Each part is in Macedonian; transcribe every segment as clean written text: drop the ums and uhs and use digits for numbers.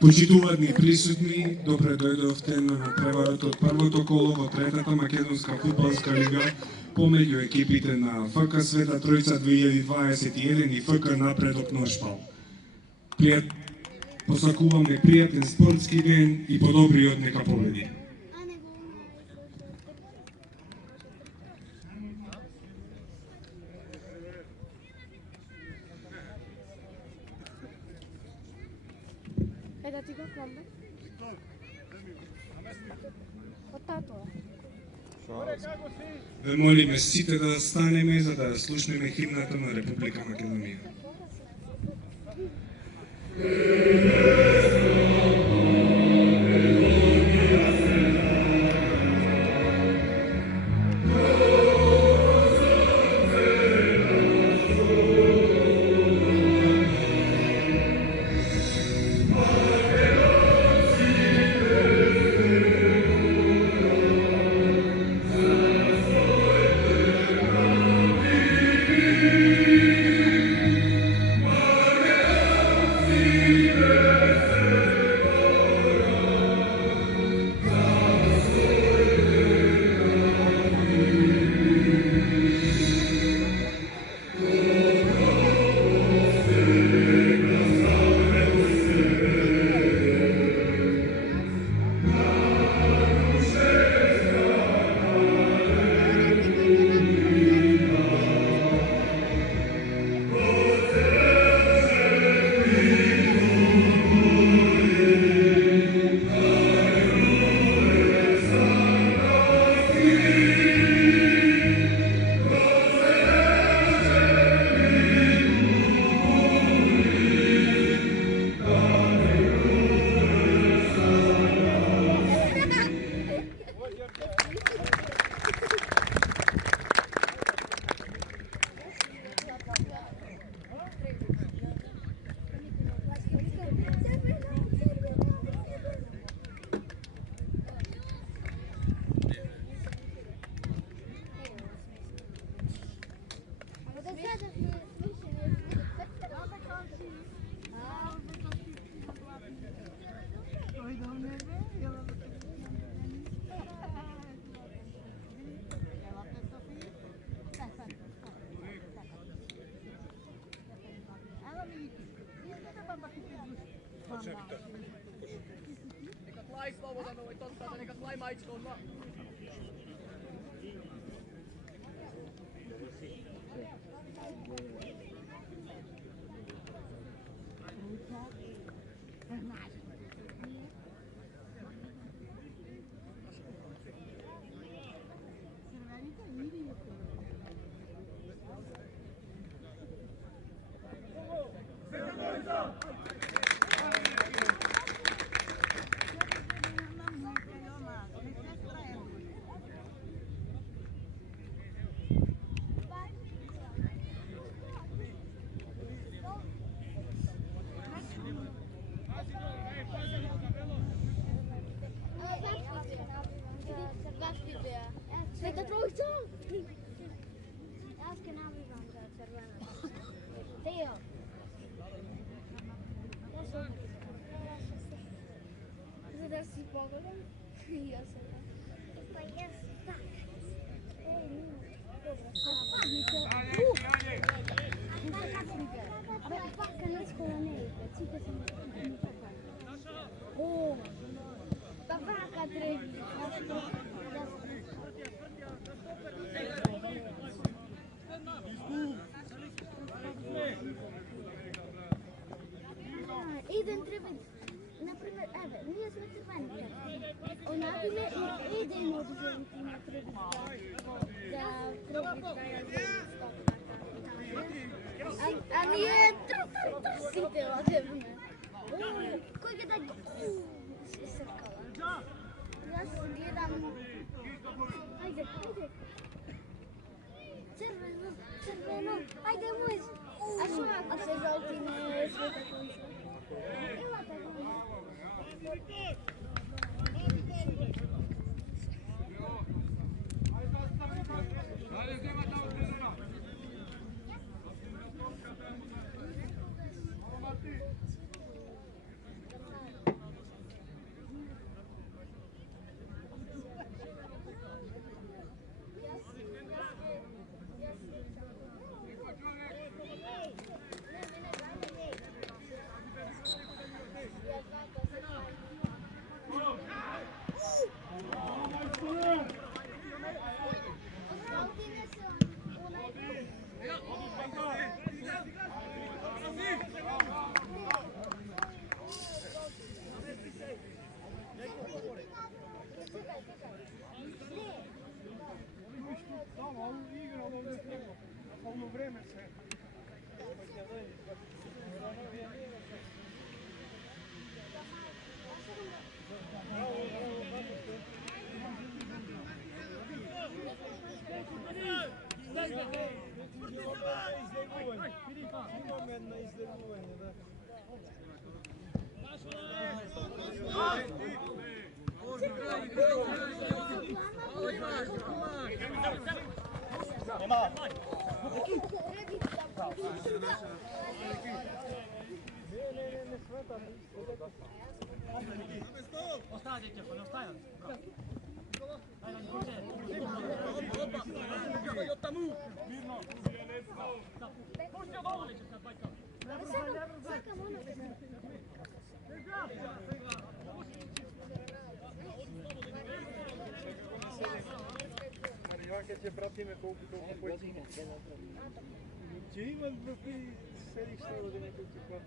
Почитувани присутни, добре дојдовте на надпреварата од првото коло во третата македонска фудбалска лига помеѓу екипите на ФК Света Тројца 2021 и ФК Напредок Ношпал. Посакуваме пријатен спортски ден и подобриот нека победи. Да ти го кламбе? Од тато. Ве молиме сите да станеме за да слушнеме химната на Република Македонија. Света Тројца! Јас ке навивам за црвена. Тео. За да си погледам, јас сум. Па јас так. Абе, пака не скоро не иде. Сите сум така. О, па вака треби. Иден треба, например, еве, ние сме црвени. Онаквиме и иден од Аргентина треба да пробива а ние сите одевме. Кој ќе да се сркала? Јас гледам. Ајде, ајде. Црвено, црвено. Ајде, мој. А што ако се жолтине Света Тројца? Ostaje, ne ostaje. Kad će pratime koliko poći. Će imat ti sediš što ovdje nekog će plati.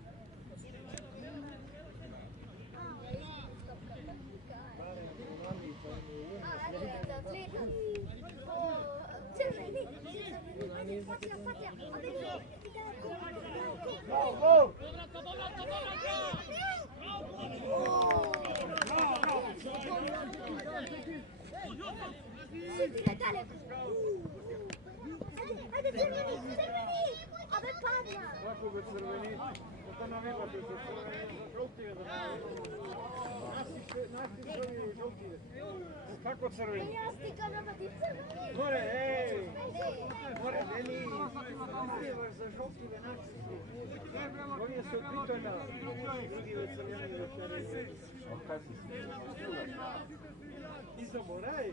Hajde, crveni! Ave padna! Kako bez crveni? To navijate za crveni, za žoltive da navijate. Nasi crveni žoltive. Kako crveni? Ja stikam na ti crveni! Gore, ej! Gore, Deni! Navijevaš za žoltive naši su. Oni su pitojna. Drugi već crveni večeri. Ti zaboraj?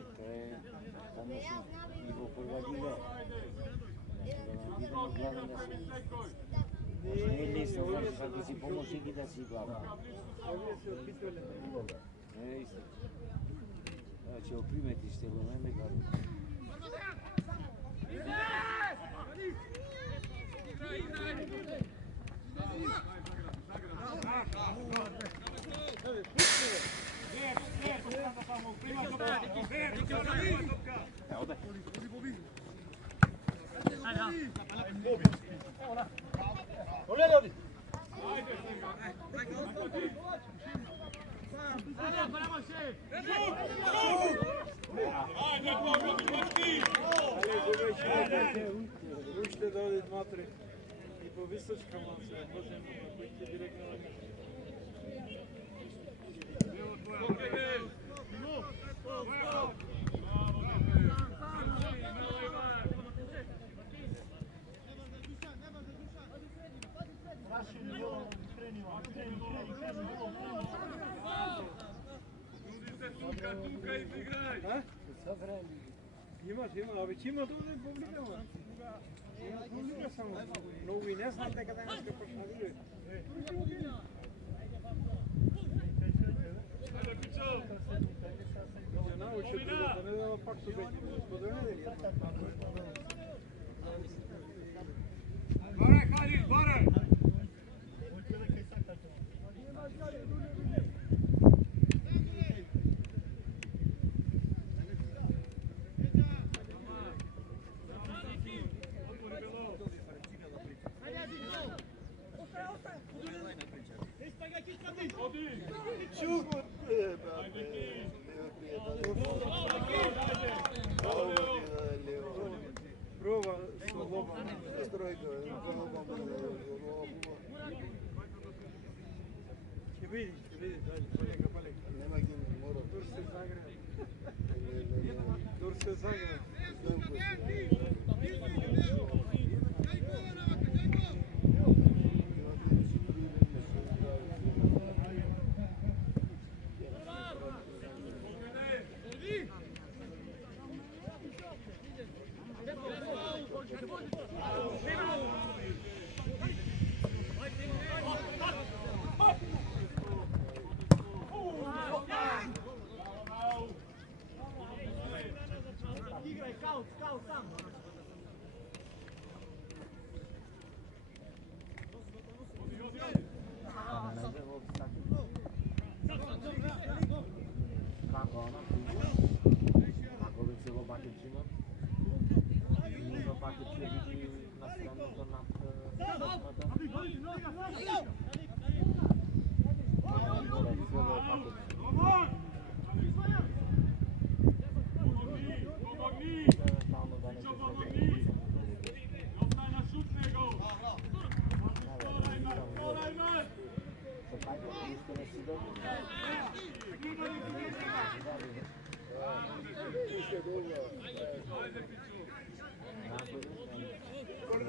Не се можеш да си помоши и да си глава. Не, истина. Значи, опримети ще го ме кажа. Ručite da odit matri i po visočkama se možemo na koji će direktno Ima, a već ima dovoljno publikama. Ima publika samo, no vi ne znate kada nešto pošaljuje. Se nauči da ne dava pak su veći, smo donedeli. Gore, Halil, gore! Prova slobodno. Će vidi, dalje, palega. Nema gdje mora. Durse Zagreb. Durse Zagreb.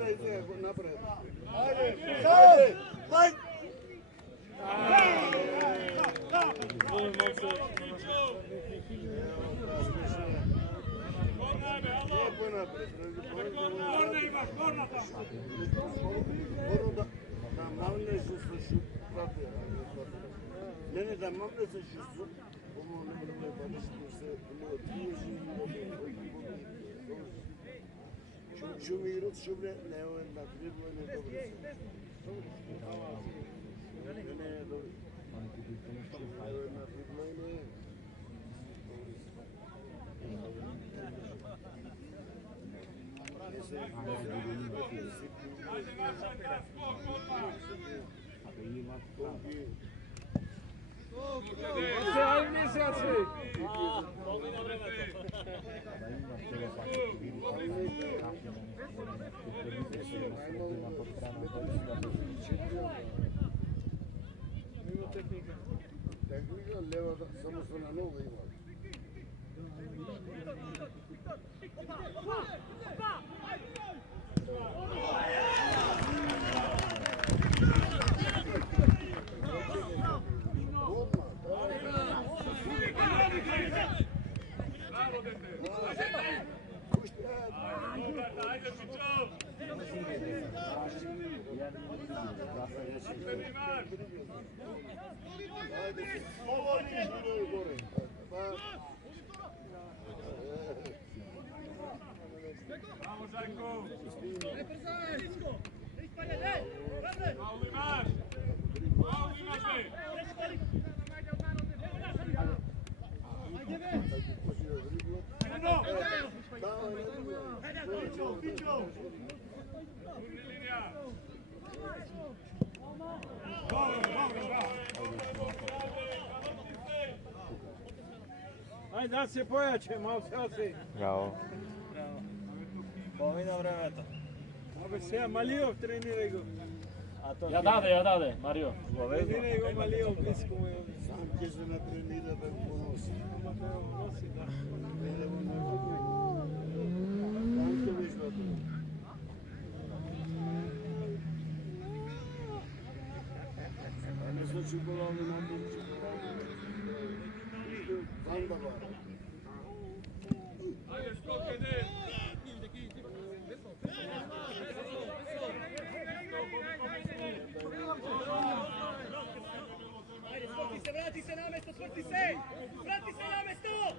ide napred. Ajde, ajde, ajde! Lijepo je napred. Da mamne su ne, da mamne su ono ne može baš se Şu mirut şu ne o na driblo ne dobro. Ne dobro. Na driblo ne. Tehnika leva samo što na noge ima. Bravo, Žarko! Faul imaš! Faul imaš, Ajde da se pojače, malo se osi. Bravo. Половина времето. Абе сега Малиов тренирай го. Я даде, Марио. Тренирай го Малиов, близко му е. Sam će se natrenira da ponosi. Ама да го носи, да. Там to već dobro. A ne znači golavi na biću. Vanda var. Ajde, skok ide! Vrati se na mesto, svrti se! Vrati se na mesto!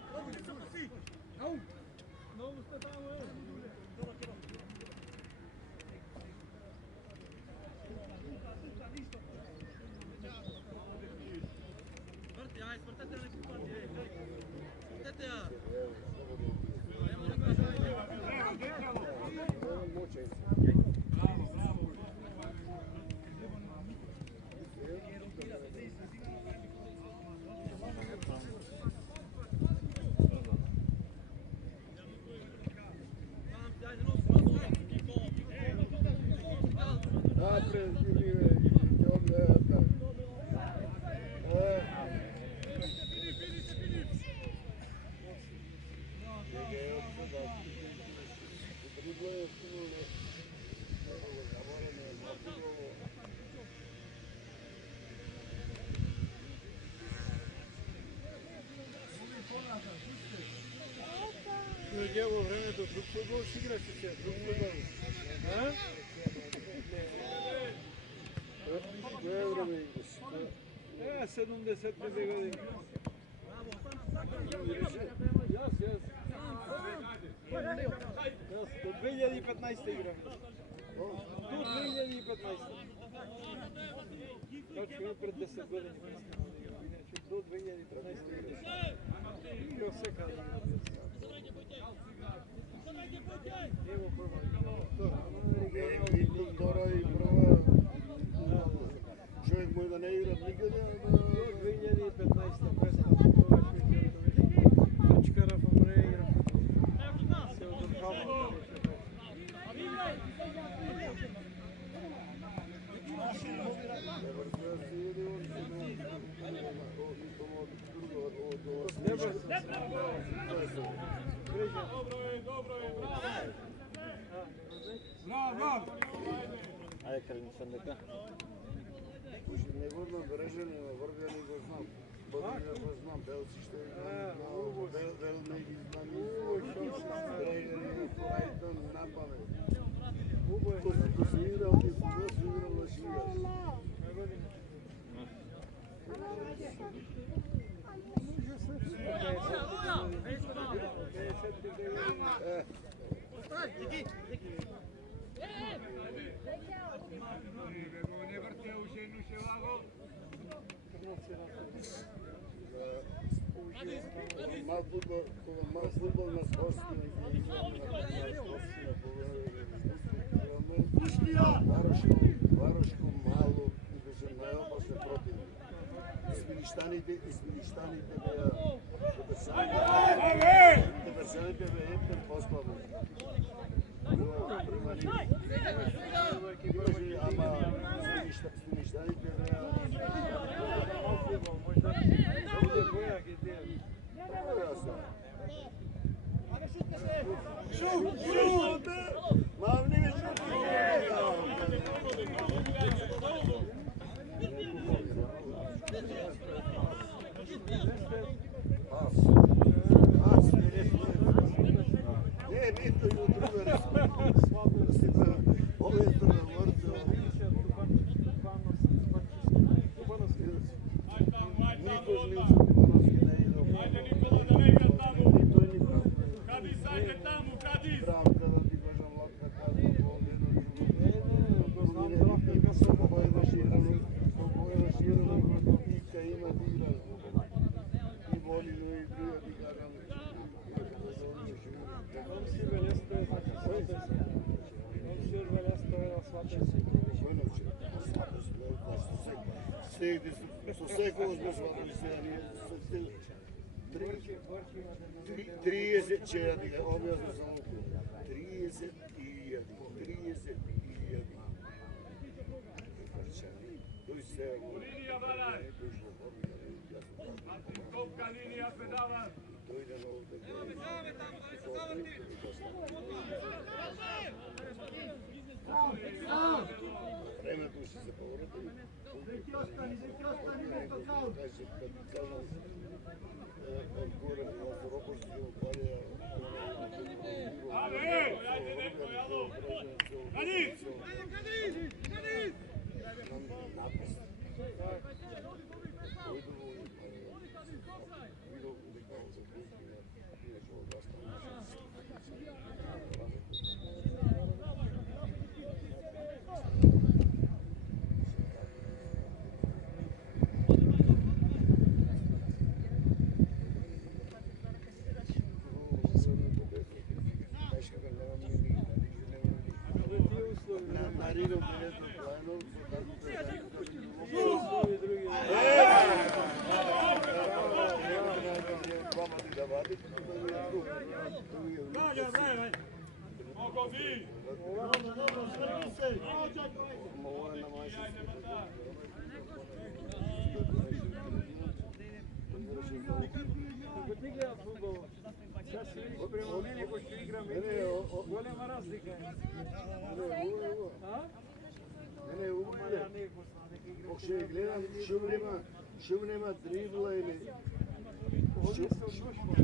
Napred, Ilive, dobro, tako. Gdje ovo времето, друг футбол си играш се, друг футбол. А? Koje vreme igraš? 72 години. Јас. Јас до 2015 играм. До 2015. Точно пред 10 години. Иначе до 2015 играм. Играл секаде. Evo Втора и прва. Човек може да не игра никъде. До 2015 престана. Точкара в Амрея се удържава. Dobro je, bravo! Bravo! Ajde, kreni sam neka. Не го знам, Бережани, Върбяни го знам. Бъдния го знам, Белци ще Бел не ги знам. Бережани, Форайтън, напаме. Като си играл, ти кога си играл да си играш. Не върте уши, нуше лаго. Мал футбол на спортски Варашко мало беше най-опасен против. Изпилищаните беа Деберсаните беа ептен по-слабо. Имаше, ама Изпилищаните беа Шут! Мам, не ми шут! Не, нито и от друга овето на мъртво. Никой не Ajde Nikola da ne igra tamo! Kadis, ajde tamo, Kadis! Правда да ти кажа младка казва, колко е наширано, иска има да игра. И воли, но и друга ти кажам. Со секој сме сватали сега ние 30 че ја дига, објасно само 30.000. Тој се Linija, Varaj! Topka linija se dava! дојде на овде. Времето ще се поврати. Зеки остани, нето као. Каже, като казвам, отгоре на Робърт ще опаля. Ale, ajde neko, jalo! Kadis! Kadis! Напис. Oko vi! Ти гледа футбол. Сега си видиш према мене, ако ще играме. Голема разлика е. Ще гледам, ще нема дрибла или... Ovdje se odlušimo.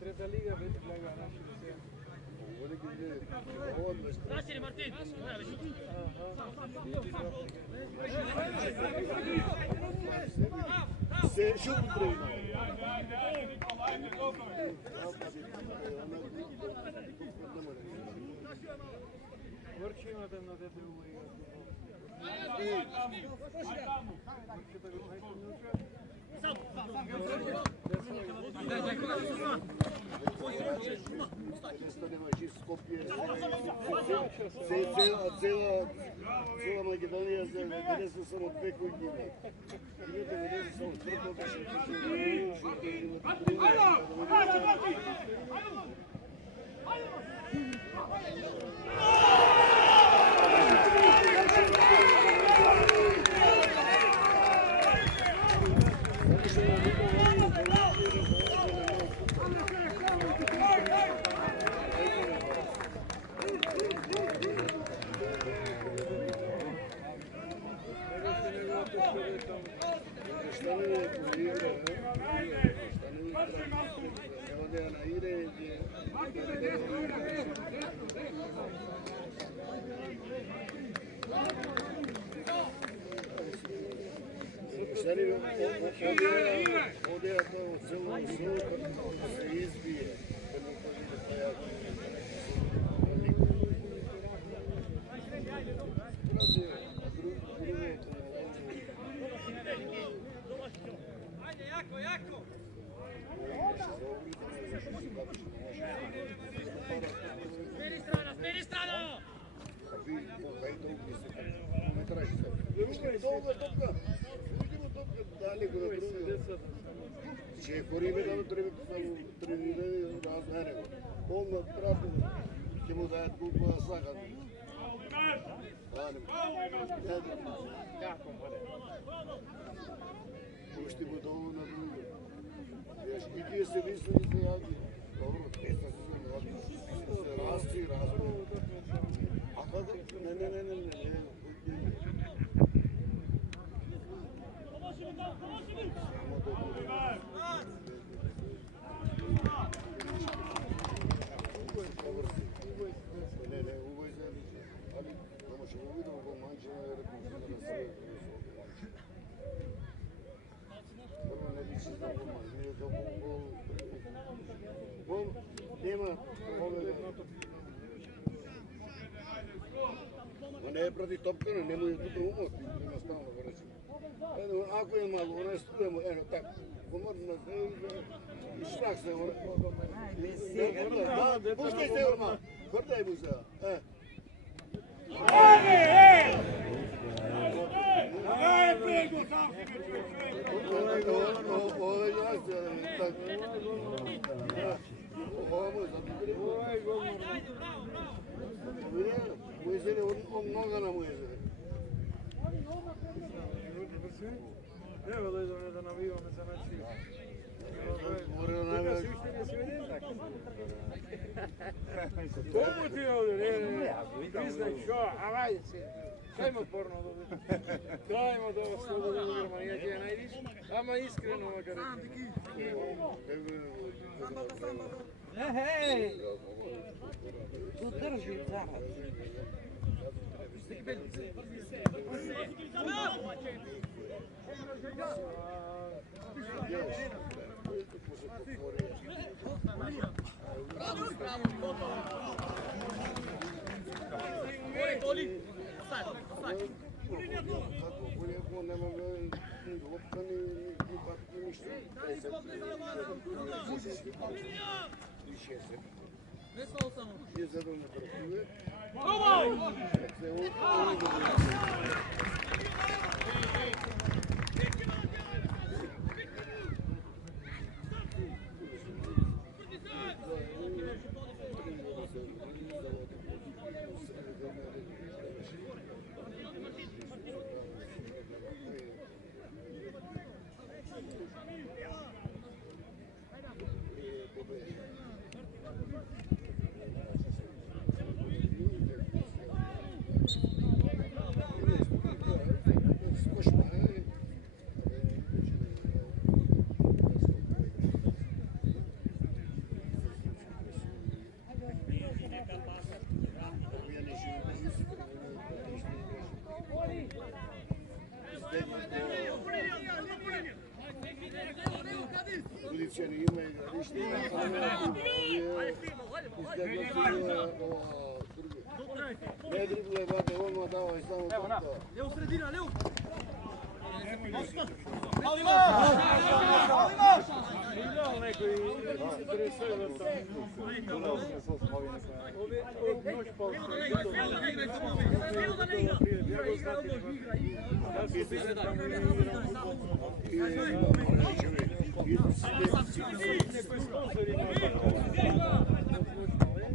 Treta liga već blaga naši Nasiri Martin! Se šut prima. Ajde, Nikola, ajde, dobro je! Vrči imate na DBU igra. Aj tamo! Цела Македонија се интересува само две кои ги има. Имате интересува само трпо да се ovdje na igre gdje... Stari, ovdje je to celo se izbije. Ajde, jako, jako! Smeni strana! Ще хориме да тренирани размерено. Он направо ќе му дајат колку да сакат. Уште му долу на друго. И тие се мислили за јаки. Добро, теста се расти, разбор. А како? Не. Не е проти топкане, не му е тука умот, едноставно го речем. Ако е мало, она е студено, ено так, помрна се и штрак се, пускай се, орма, хвртай му се, Ова е јасе, так. Ова му е запитали. Мојзеле, он нога на Мојзеле. Evo da idemo da navivamo za Meksiju. Тука се уште не се видим така. Tomu ti ovdje, ne, priznaj šo, a vajde se. Dajmo porno da vidimo. Dajmo da ovo sve da vidimo, ja ti je najviš. Ama iskreno makar reći. Hej! Tu drži zaraz. Uličani ima igralište, ne drible, bate, odmah davaj samo topka. Leo sredina, Leo! Vidjel neko i se interesuje da sam noć pao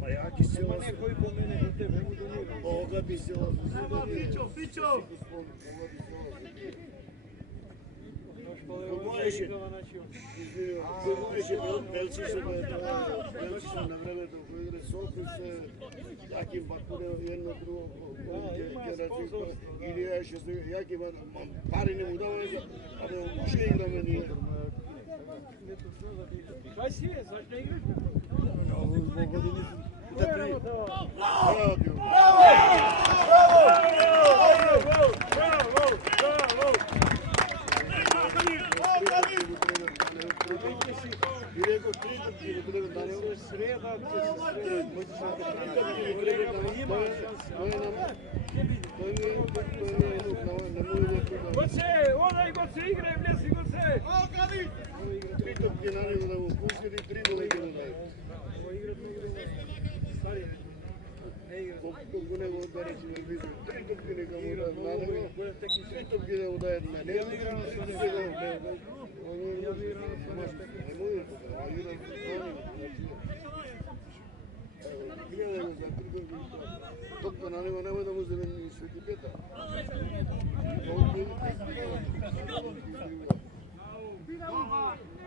Pa jaki si ovo se... Ovoga bi se ovo se... Pićo! Belci su na vreme dok igre Sokrice, jakim bakune jedno drugo, ili ja še jaki pari ne mu davaju, a da uše igrame nije. Kaj si je, zašto ne igraš? I rekao, 3 trke treba da ne Sreda, Goce, onaj Goce, igraj, mljesi Goce! Tri topke na nego da mu pustili, 3 voleke da daju. Koliko nego da reći na vizu, 3 topke neka mu da na nego, 3 topke da mu daje na nego, on je ne može to, a igra topka na nego nemoj da mu uzeme ni Sveti Petar.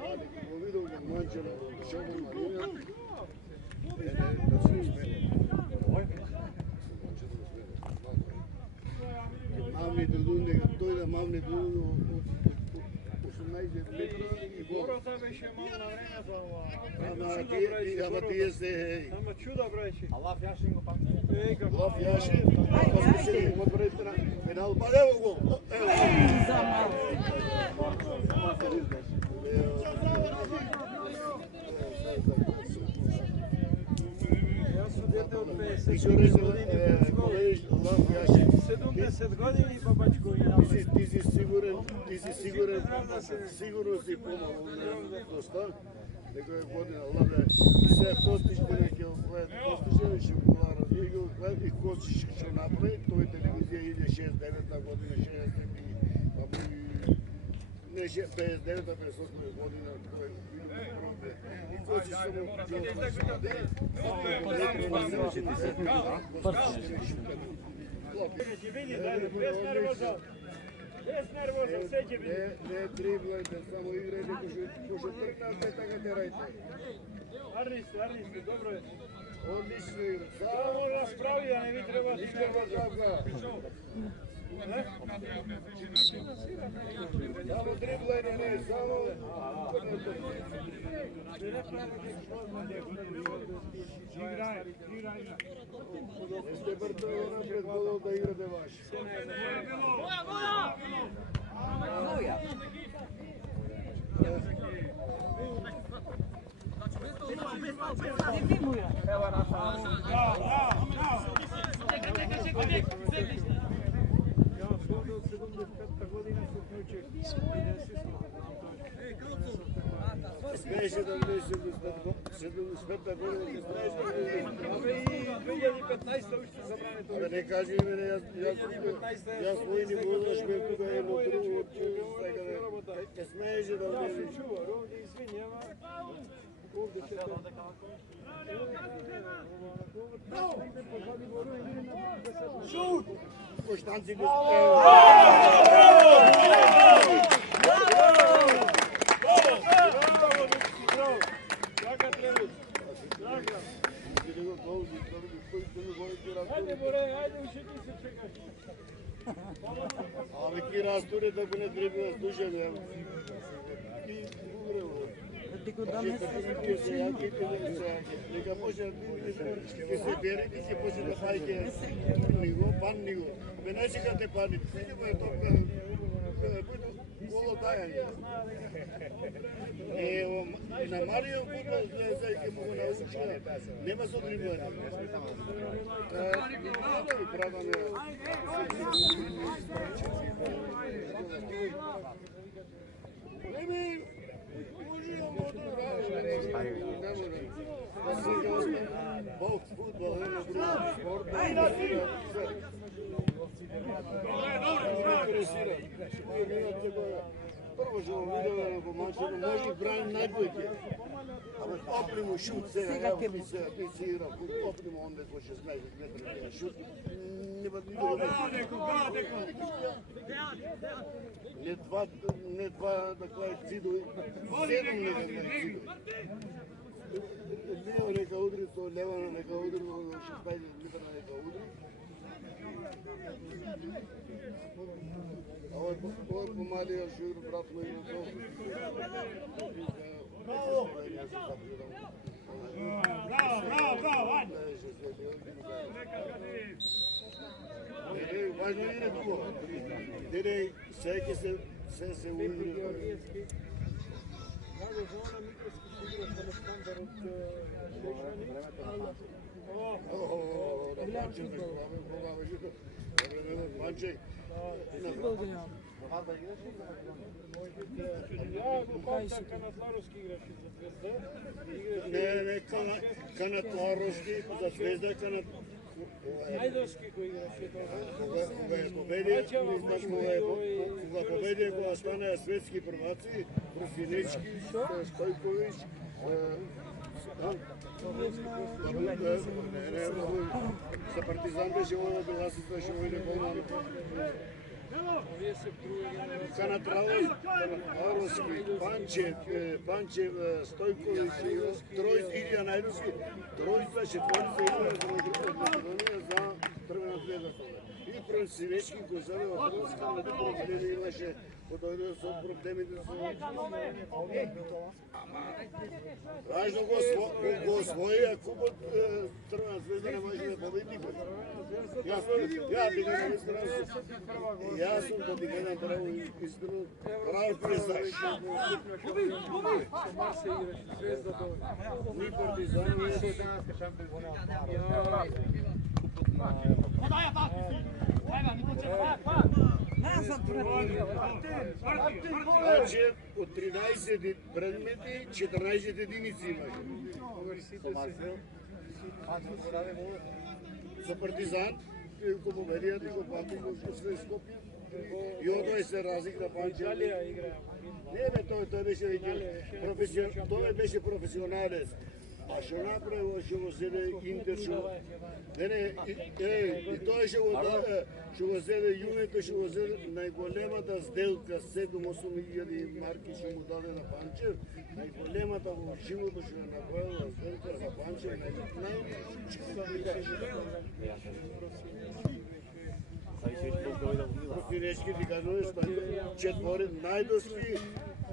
Ali kako vidio ga Mančara u šoku Marina, da se usmene. Mavni Dudunde, той да мавне до 18 метра и гол. Ворота беше мал на време, Ама тие се... Ама чудо бреше. Allah Yashin go pati. Лав Яши, после се отборите на пенал, па ево гол. Јас сум дете од 70 години бабачко и Ти си сигурен, сигурно си помало доста. Некоја година лаве се постиште неке оглед, постише ще го разлига оглед и косиш што направи, тој телевизија иде 69-та година, 60-та не 59-та, 58-та година, тој пробе. И косиш што Без нервоза, все ќе биде. Не дриблајте, само играјте, кога тргнавте, така терајте. Арнисте, добро е. Одлично игра. Само расправи, да не ви треба да Никаква капка. Само дриблајте, не, само... Сте бъртове напред голов да играте ваш. Јас овде од 75-та година се вклучив и не се Смееше да влезеш 75-та година, Абе и 2015-та уште забране тоа. да не кажи мене, јас војни водаш ме тука едно друго, не смееше да Јас се влезеш. чувар, овде извинјава. Овде ќе Шут! Коштанци го Така треба. Така. Ајде боре, ајде уште ти се чекаш. Абе ки растуре да го не треба да слушаме. Ки добре. Нека може ќе се бере и ќе почне да паѓа ниво, пан ниво. Ме не чекате пани. Видимо е топка. Голо дајање. Ево, на Марио футбол за ќе му го научи. Нема со дриблање. Праваме. Неми, Бокс, футбол, едно друго спорт. Прво што го видела на помачено, може брани најбојке. Абе, опримо шут сега, ти се игра, опримо онде кој 16 метра шут. Нема ни да не два таква цидови, 7 нека цидови. Лево нека удри, то Левана нека удри, 16 метра нека удри. Ovo je pomalio žuru, vratno i to. Bravo, ajde! Važno nije drugo. Dede, sve se uvijek. Nego zona mikroskop igra samo standard Panček. Ja Kontakt Kanatlarovski igraš za Zvezda. Ne, Kanatlarovski za Zvezda, Hajdovski koji igraš je to. Koga je pobedio, koga stane svetski prvaci, Prosinečki, Stojković, za Partizan беше ovo Беласица, ще войде по-малко. Канатраровски, Панчев, Стойкович, Илия Найдовски, троица, четворица игра за Македония за първена звезда. И Просинечки го вземе в Руска, но проблеми имаше, подойде с проблемите с... Важно го освои, ако от Тръвна звезда не може да победи. Ясно да дигна право истину, право признаеш. Ни Партизан, ни Светанска шампионат. Значи от 13 предмети, 14 единици имаше. За Партизан, го победият и го пати го ще Скопие. И одой се разигра Панчев. Не бе, той беше професионалец. А ще направи, ще го седе Интер, и той ще го седе Юнека, ще го седе най-големата сделка, 7-8 хиляди марки ще му даде на Панчев, най-големата в живото ще направила сделка за Панчев, Профинечки ти казваш, четвори,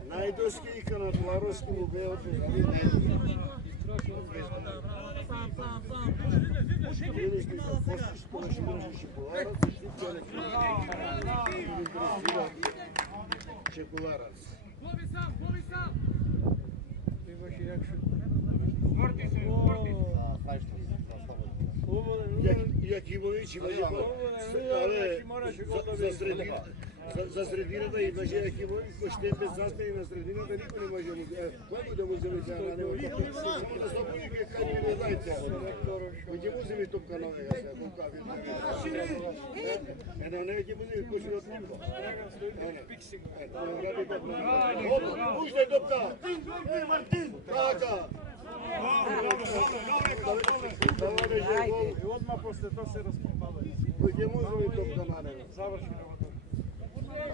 Найдовски и Канатваровски му бе от Найдовски. Видиш ли, какво ще имаш шоколарът, защото не интересира шоколарът. Имаш и някакъв... Якимович имаше за средината имаше Якимович, ще без застави на средината никой не може кой да му вземе тя на него. Само да стопи как не дайте. Где му вземе топка на него сега, колка ви. Една не ги му вземе коши от него. Пуште топка. Мартин. Така. И odmah posle to se raspopala. Gdje mu uzeli topka na него? Završi работа.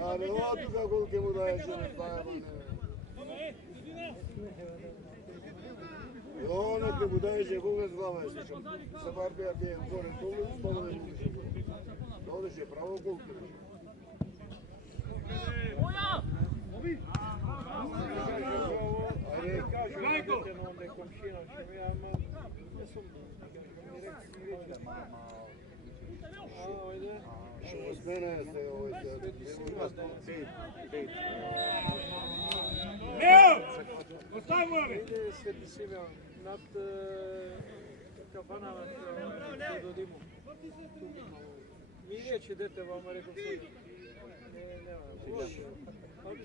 Ali ovo tuga koliko mu daješ ne dajemo ne. I ono te mu daješ je koga zglava je sličan. Sa partija ti je gore koga spalo ne možeš. Dodeš je pravo koliko je. Što smene se ovo je Ide Sveti Simeon nad kafana do Dimu. Milije će dete vama rekao svoj. Nema.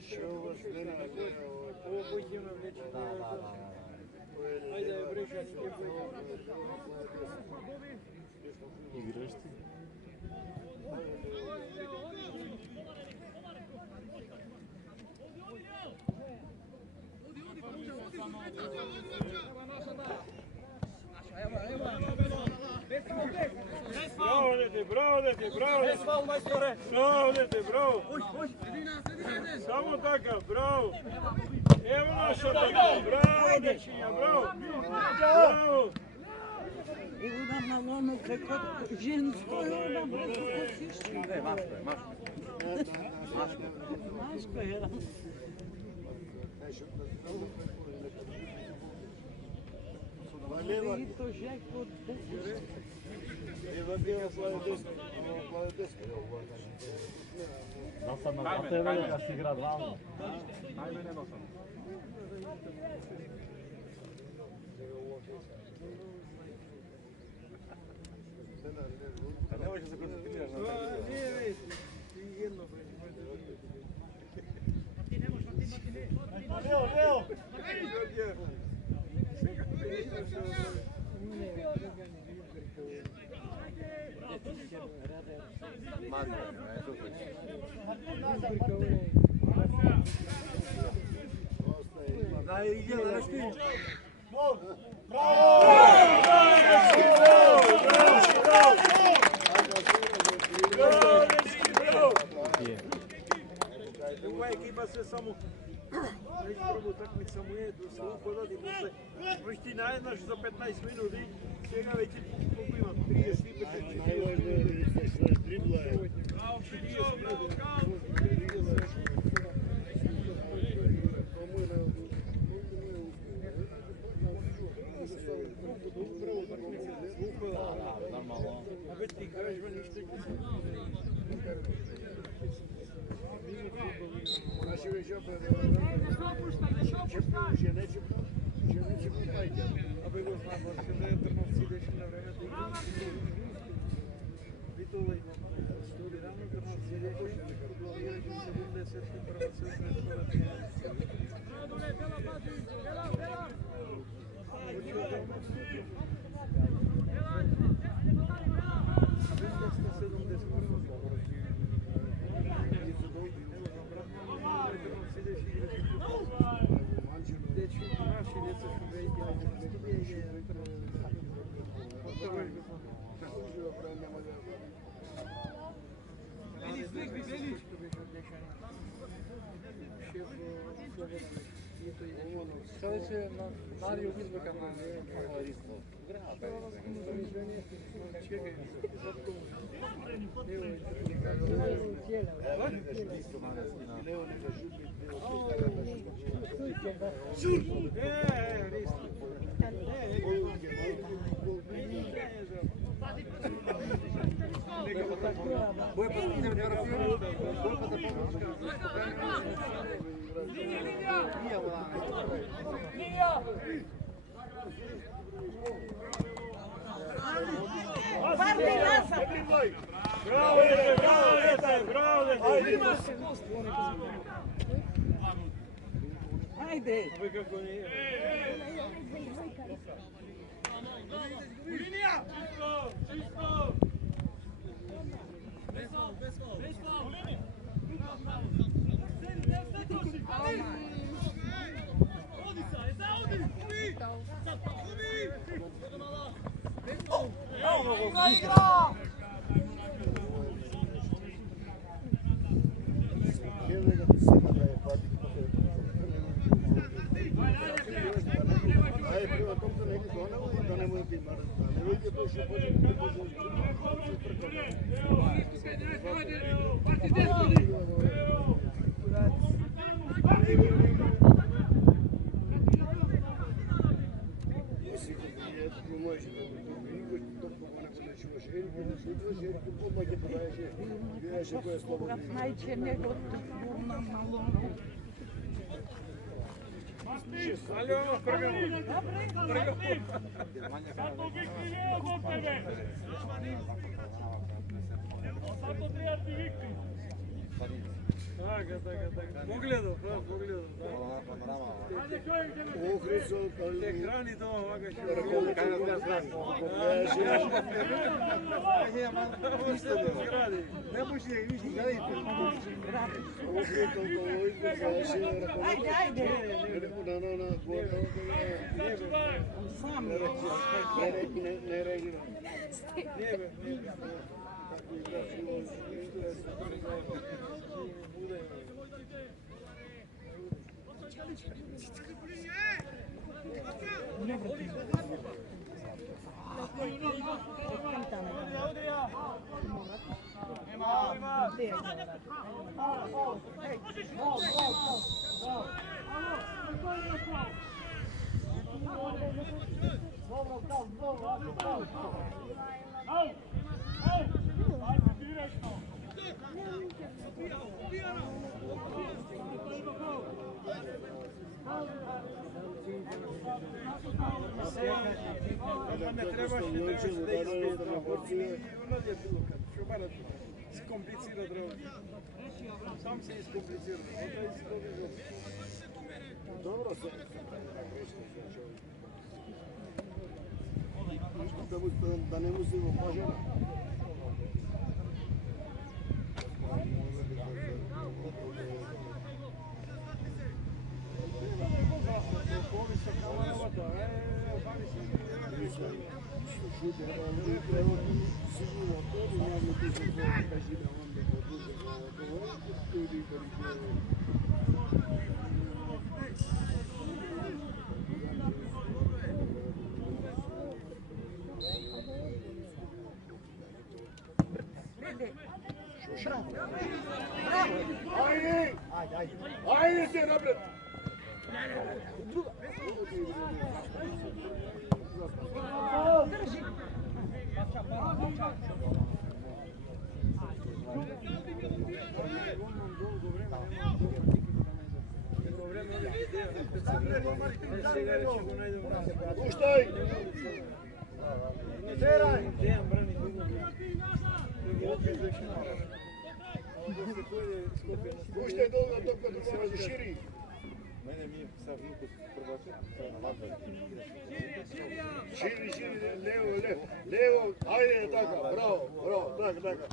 Što smene ovo pozitivno vleče. Ajde, Brežan, Igraš ti? Bravo dete, bravo! Samo takav, bravo! Evo naša tako, bravo dečinja, bravo! I onda malo ono preko žensko i onda brzo kosiš. Ne, maško je, maško. Maško je, ja. I to žek od deset. Leva bijela, plava deska. Plava deska. Da sad na TV da si igra glavno. Ajme, nema sam. A ne možeš se koncentriraš na to. Nije, jedno. Leo! Daj, idemo na stin. Ova ekipa se samo već prvu utakmicu samo jedu, se uhodati, posle možeš ti najednaš za 15 minuti, svega već koliko ima, 30 i 50. Najvažnije je da sve dribla je. A već ti kažeš va ništa. Naši već opet že neće pitajte. A bego znamo, da je Trnovci dešli na vreme. Vitula ima studi rano, Trnovci dešli, futboliraju 71. sezona škola. Sada će Mario izbaka na favoristvo. Ajde! Linija! Čisto! Najče nego turna malo. Ali ono prgamo. Sad to Vikli nije zbog tebe! Sad to treba ti Vikli! Така. Погледал. Ajde čovjek gdje me... Те храни това, вака ще Не може да ги вижи, гледайте. Ajde. Sam. Не реагира. Ne trebaš da ispiješ na porciju, ono je bilo kad, što mara skomplicira drogo. Sam se iskomplicira, Dobro se. Da ne musimo pažena. Ajde se napred! Puštaj! Puštaj dolga dok dolazi širi. Mene mi sad Lukas prvače, sad na vaka. Širi, levo, ajde tako, bravo, tako.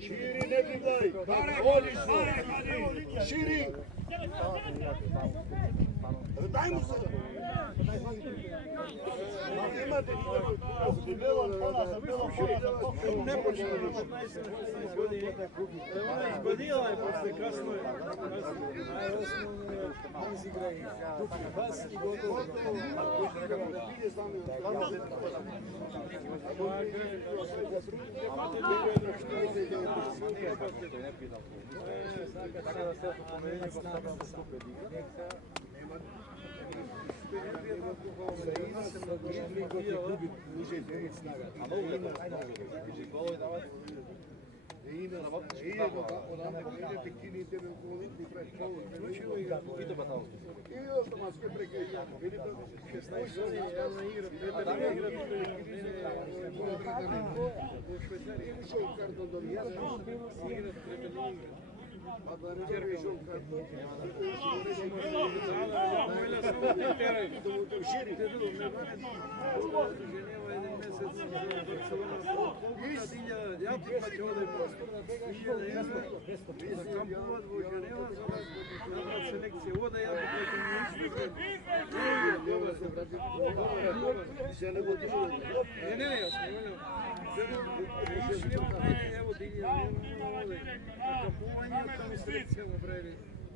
Širi, ne driblaj, voliš se, širi. Daj mu se. Imate debelom pola za belom pola. Ne počne od 15-16 godina. Ona izgodila je posle kasno. On igra i dupli bas i gotovo.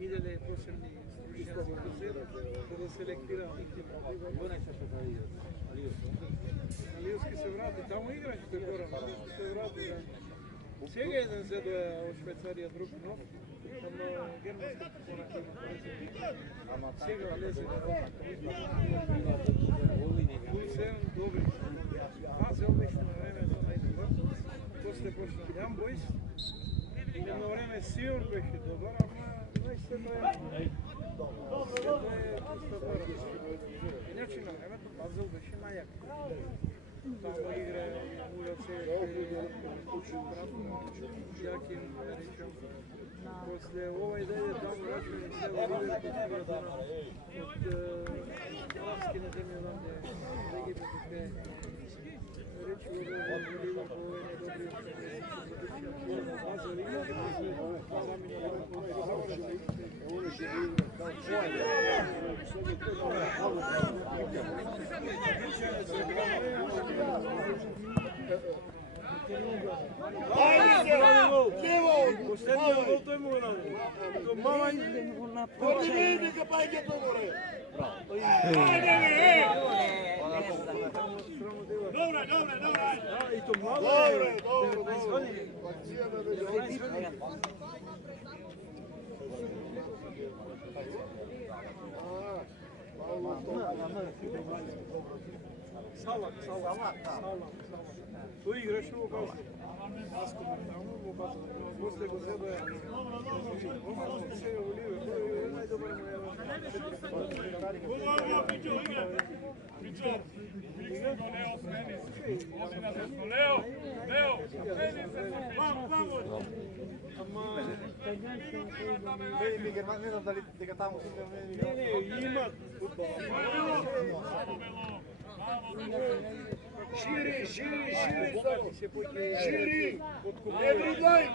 Idele posebni stručnjaci da selektira. Alijuski se vrati, tamo igra ćete Goran, se vrati. Sjega jedan Z2 od Švajcarija, drugi no. Tamo germanska onak ima. Sjega leze na Ulsen, dobri. Paze obično na vreme za najdobar. Posle počne Jan Bojs. Jedno vreme Sior beše dobar, a sve to je dosta dobro. Inače na vremето Пазел беше najjak. Tamo igre ulice, jakim rečem. Posle ovaj dalje tamo vraćaju se u Liverpool od Hrvatske na zemlje odande Egipet i te reći u Liverpool je dobri Pazel igra, hvala mi to mlado. Dobro. 19 godina. Akcija na već. Salam. Tu igraš u bazu. После го треба Шири, every line.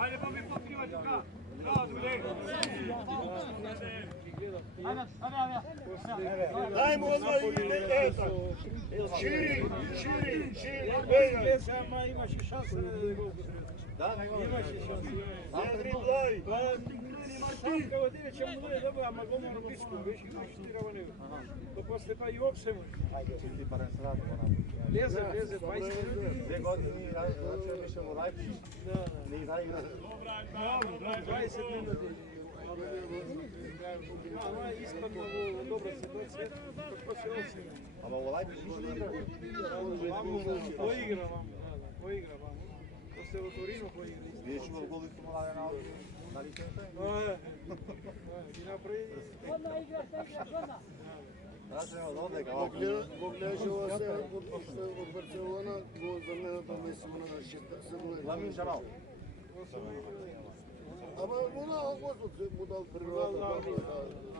Ajde, Bobi, pokrivati ka. Dajmo odmah širi. Sama imaš i šanse da gol imaš i šanse. Every line. Kao deve ćemo da je dobro, ama gol na bisku, već imaš tiravane. Pa posle pa i opse može. Leze, 20 minuti. 2 godine znači više u Leipzig. Ne igraju. 20 minuti. Ispadno ovo dobra situacija, kako se osim. A u Leipzig ne igraju? Poigra vam. To se u Torinu poigra. Vidjet ćemo gol isto morali na licencu. I napravi. Поглежала се от Барселона, го замената Меси на 6-7. Ламин Жамал. Ама она Господ му дал природата.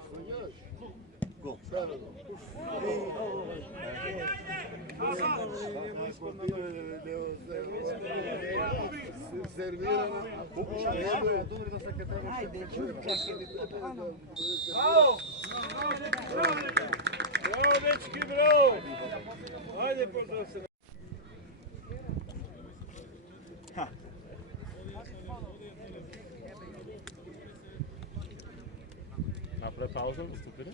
Свиняш? Гол. Сервирана. Ajde, čučake mi to. Bravo, dečki, bravo! Ajde, pozdrav se. Napravi pauzu, vystupili?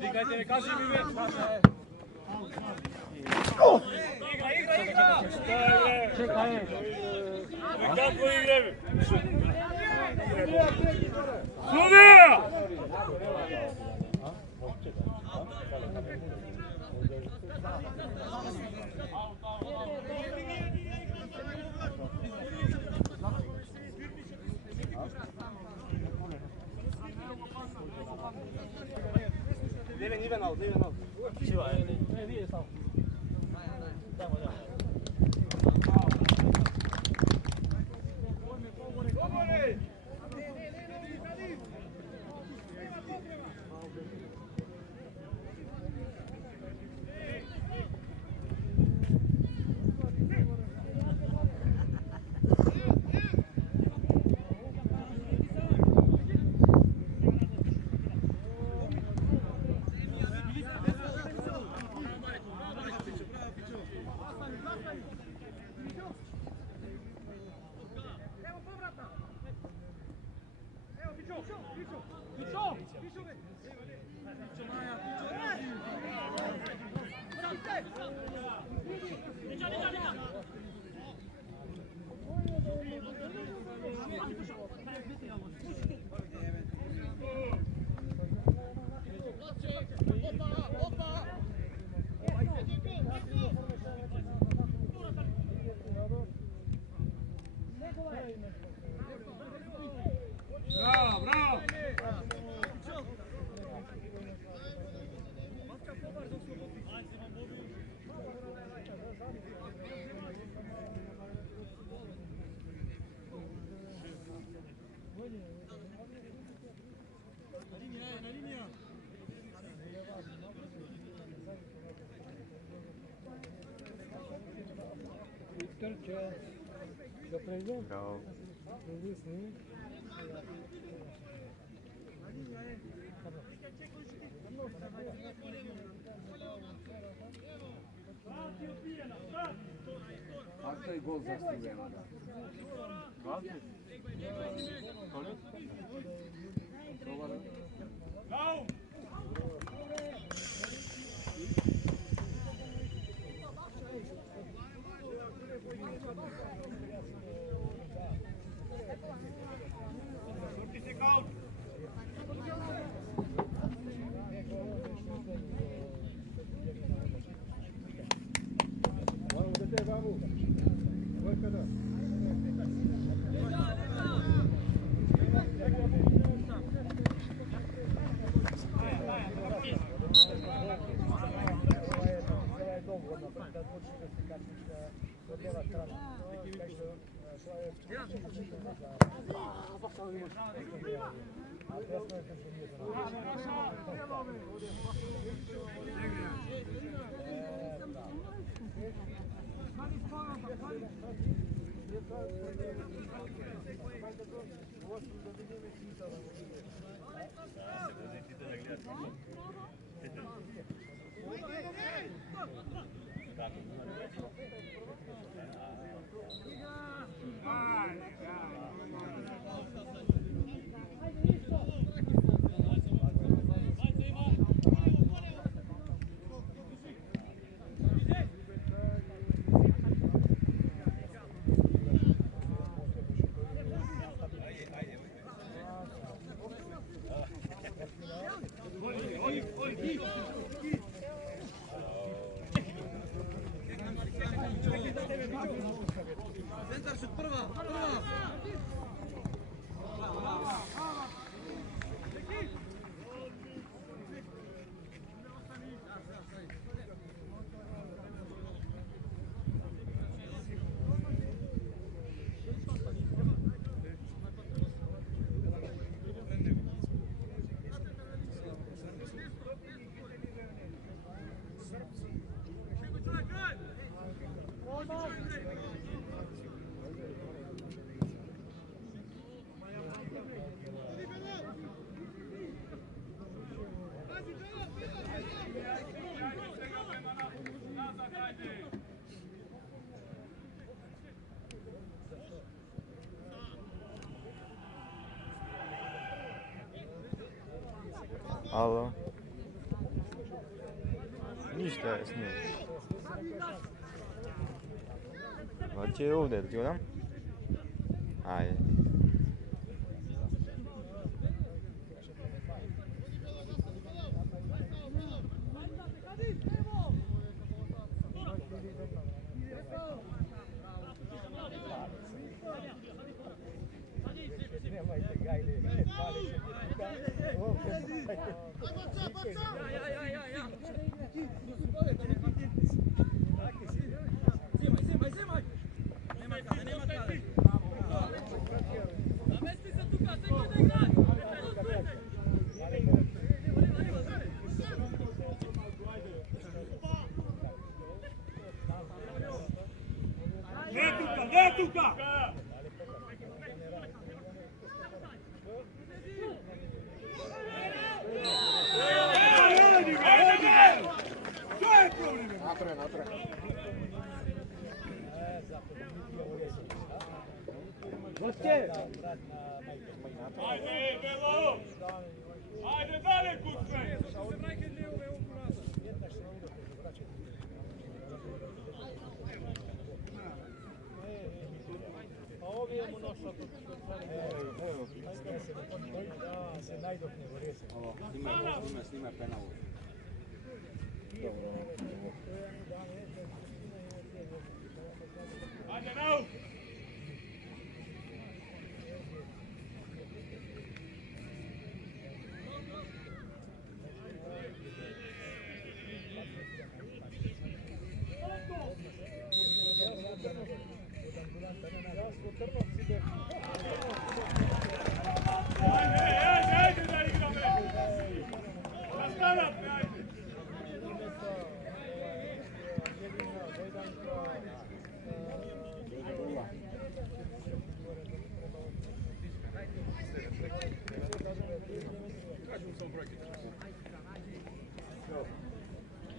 Dikajte, kaži mi već. Igra! Čekaj. Kako igraju? Sudija! Niven out. Siva, nije samo. Tamo. Da pređem? Bravo. Pređi snimi. Kako je gol za Stivena? Kako? Bravo! Alo. Ništa je s njim. Hoće ovdje, da ti odam? Ajde. Ajde, Belo! Ajde, dalje, kucne! A ovi je mu noša tu. Evo, se najdokne u rese. Ovo, snima penalu. Ajde, nauk! Ajde, da igrame! Nastavljate, ajde!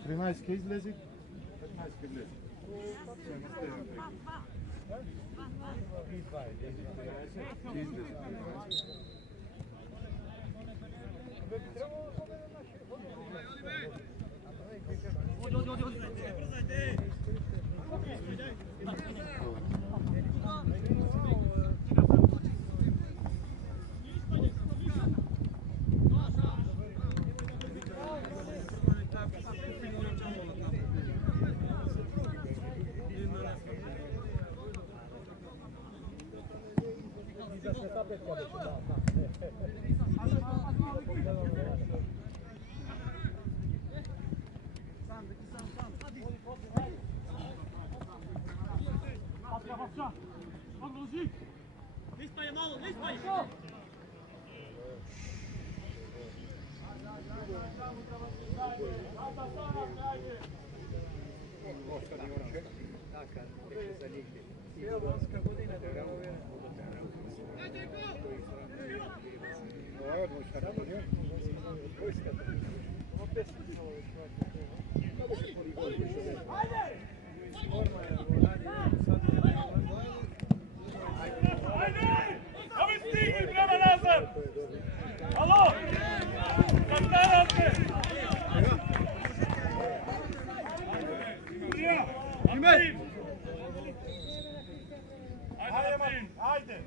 13 излезе, 15 излезе. Все, наставям така. Излезе 13. Listaj je malo, listaj! Alo! Katarate! Ime! Ajde, Martin, ajde!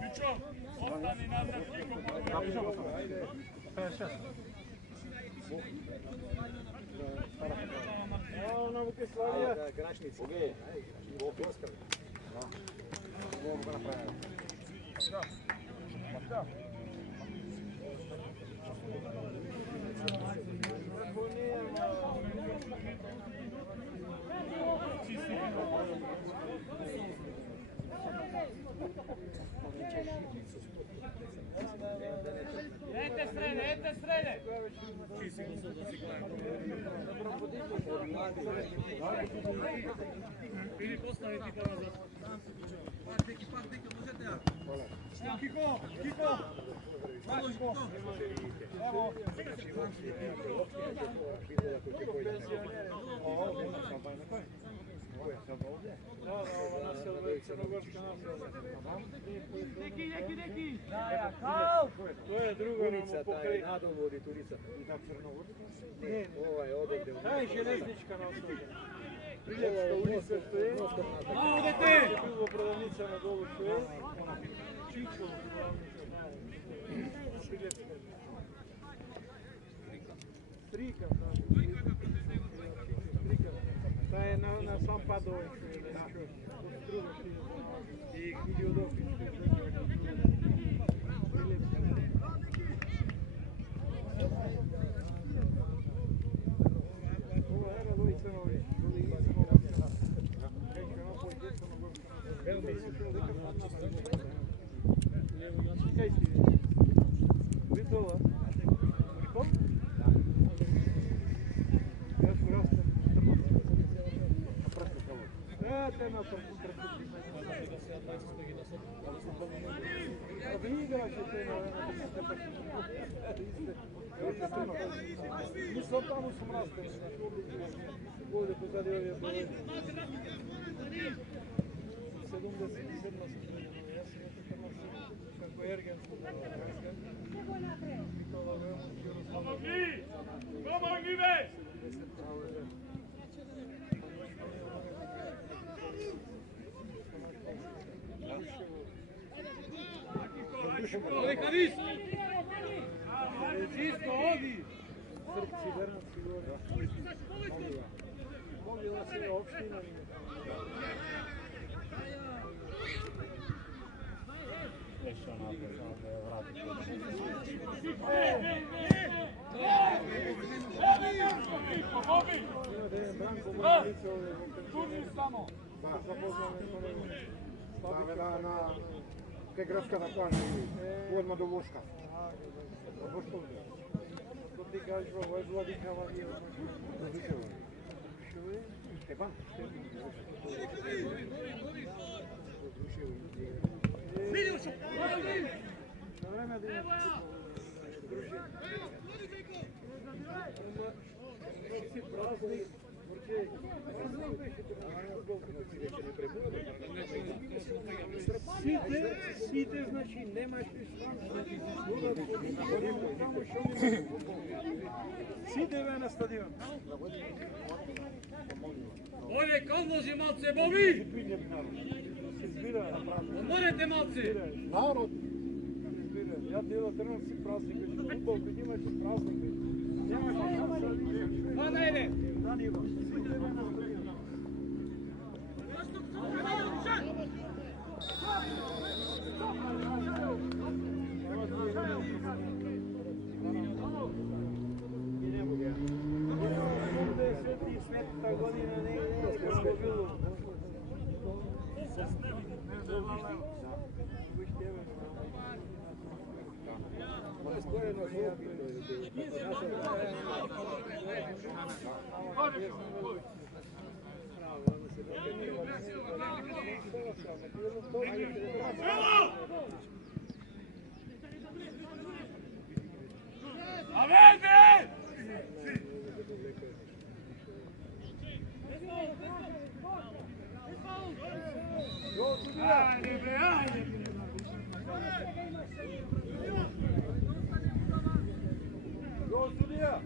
Pičo, ostani nazad, Kiko pomoći. 5-6. Ono buke Slavija. Grašnici. Mogu ga napraviti. Ete srede! Ili postaviti pa nazad. Parteki, možete ja. Kiko! Malo Kiko! Evo! Neki! To je drugo nam pokraj. Nadovodi Tunica. Ne, Ovaj odavde. železnička na osnovu. Priljepska ulica što je. Odete! Bilo prodavnica na dolu što je. Čičko prodavnica. Priljepska. Strika, znači. Strika. Ta je na sam pad ovaj što je. Drugo što je. I vidio dopis. Priljepska. Ovo je na dvojice novi. Kaj si? Vitola? Kom? Ja ću rastem. Te na trku trku. A vi igraće te na nisam tamo sam rastem. Ovdje pozadi ovdje bolje. 77 sam trenirao, ja sam je 14 kako Ergen su Nikola Vemović, Juroslav Pomogni me! Karis! Čisto, odi! Srpci, Bernarski gori. Mogli da se opština. Još onako, samo da je vratiti. Ima da je Branko Bojanice ovdje. Tu samo! Stave na Tegrovska da plana i odmah do Voška. Od Voška ovdje. To ti kažeš, ovo je Vladikava nije. Do Duševa. Stepan? Miljušu! Na vreme da ima. praznik, Сите, значи, немаш Сите бе на стадион. Ovdje konvozi malce bovi! Odmorete malce! Народ, Ja delo trenerski praznik, futbol, kad imate praznik, Pa da ide! Sveta godina ne ide, bilo. Avete! Ajde bre, ajde! Go sudija!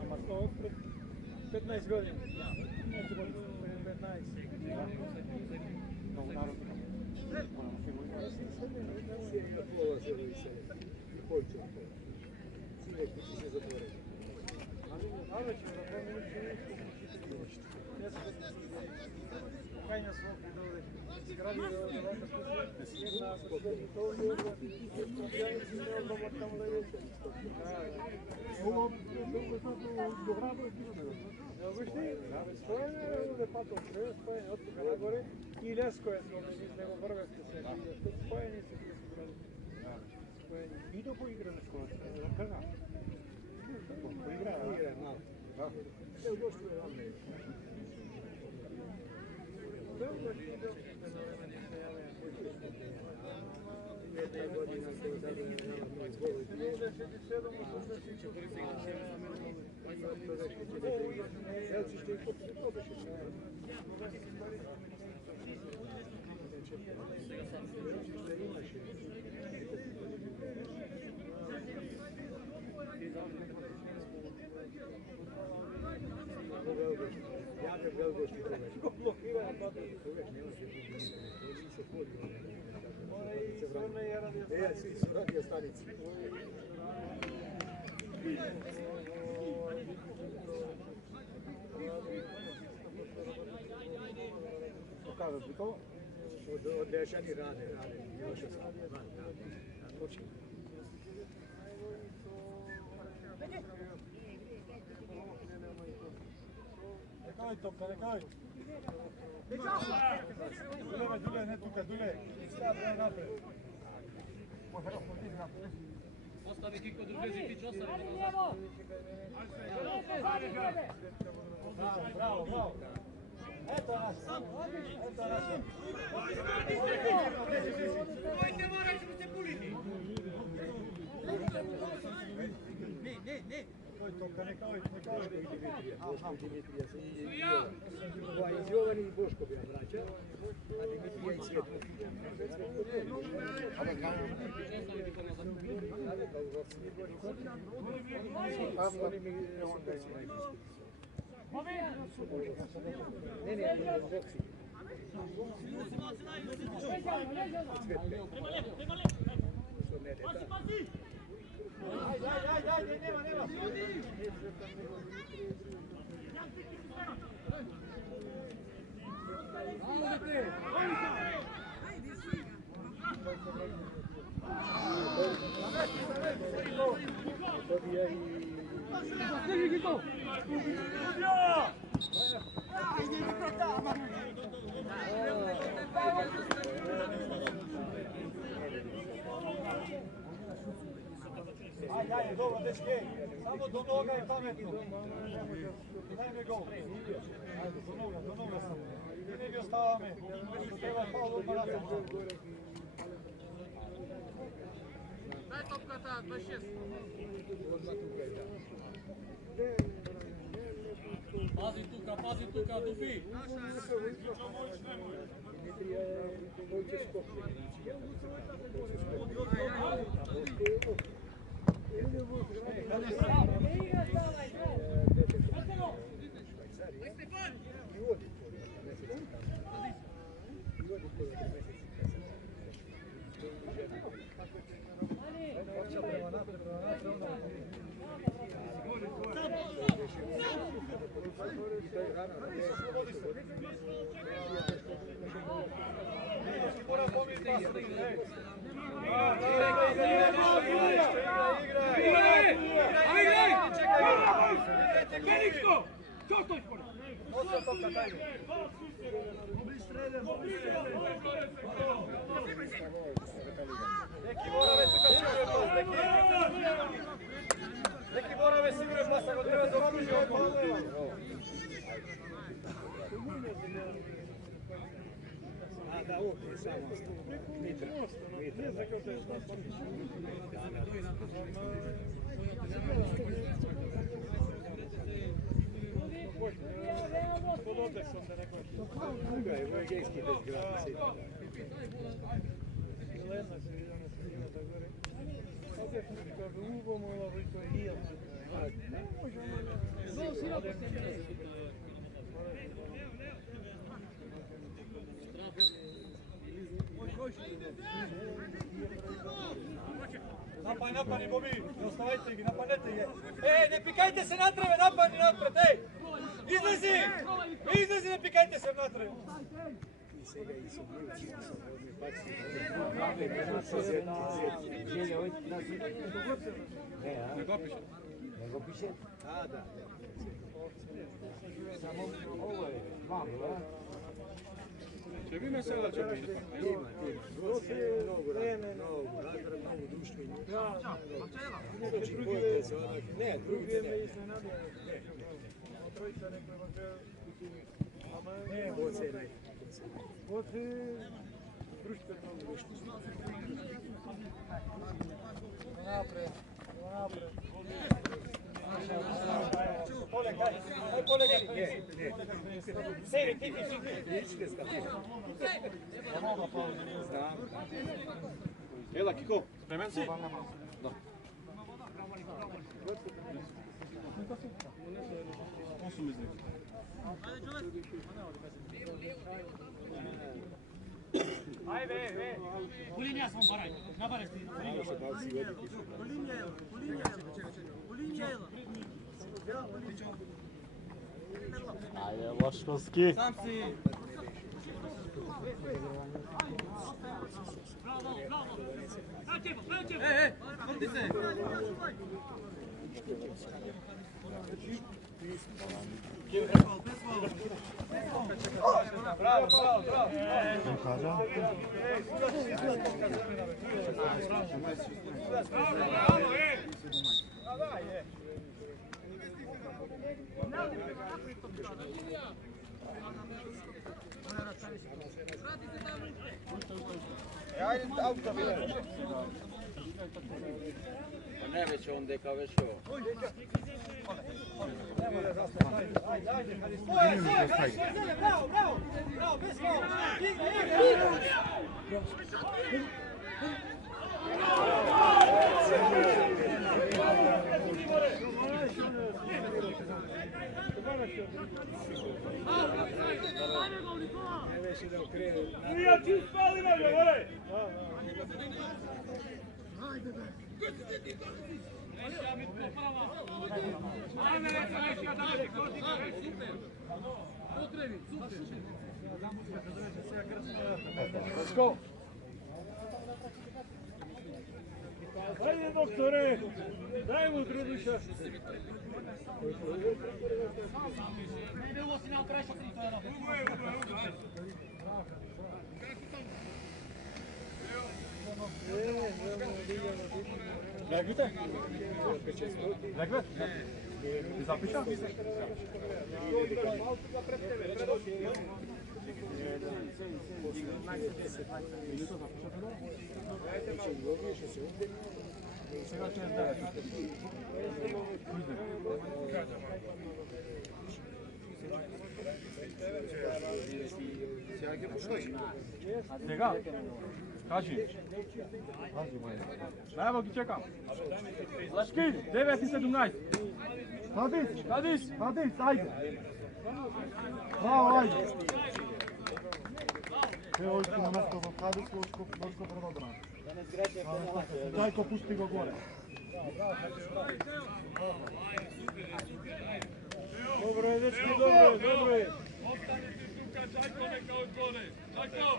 Ama to pred 15 godina. 15. Крайня срока Вижди, стоене де пато крео, стоене од тука нагоре и леско е со него врвесте се. Стоене се кога се гради. Стоене. и да поигра на школата. Кога? Поигра, мало. Да. Се удошло е вам. Една година се даде на мой гол. 67 Елци ще и купи. Ja bih belgoški trgovec. Ko blokira na to? Trgovec ne može biti. To se hodi. Svi su radio stanici. Kako bi to? Od Dešani rade. Još je van. Počinje. Nekaj topka, nekaj. Dule, ne tukaj, dule. Stav napred. Ostavi Kiko Družezi, pić ostavi. Bravo. Eto nas. Pojďte, moraj, ćemo se puliti. Ne. Nekaj. Dimitrija se iz Jovani i Boško bi vraća, a Dimitrija i Svijet. Oni mi ne, boksi. Ajde, nema. Ajde, dobro, dečke. Samo do noga i pametno. I daj mi gol. Ajde, do noga samo. I ne bi ostava me. Treba faul odmah na sam. Daj topkata, 26. Pazi tuka, Dufi. Neki morave sigurno pasa, ako treba da okruži ovaj. Da, ovdje samo. Mitra. Druga je, ovo je gejski desgrad. Zelena se vidio na sredina da gore. Opet mi kaže, uvom ovo i to je hijel. Ne može ono. Napani, Bobi, ne ostavajte ih, napadnete ih. Ne pikajte se natrave, napani napred, Izlezi, ne pikajte se natrave. Nego piše? A, da. Samo ovo je, vam, da? Će vi mesela će biti? Ima. Mnogo, razred, mnogo društveni. Ne, drugi ne. Trojica nekoj vam treba Boce je najbolje. Boce društveno društvo. Napred. Sevi, ti. Nećete skapiti. Ela, Kiko, spreman si? Da. Osum iz nekih. Ajde, Kulinja sam baraj, nabareš ti. Kulinja. Ajde, Loškovski. Sam si. Bravo. Praćemo. Vrti se. Bravo. Ne već on deka vešao. Bravo, bez faula. Nije ti spali na gore! Let's go! Ajde, doktore! Daj mu truduša! Ne ide ovo si nam kreša tritora. Veoma vidjelo, Rekvite? Rekvite? Ti zapiša? Njega? Kaži. Evo gi čekam. Laški, 9 i 17. Hadis, ajde. Bravo, ajde. Evo isti na mesto za Hadis, Loško prvo brano. Čajko, pusti go gore. Dobro je, dečki, dobro je. Ostanite tuka, Čajko neka odgone. Čajko!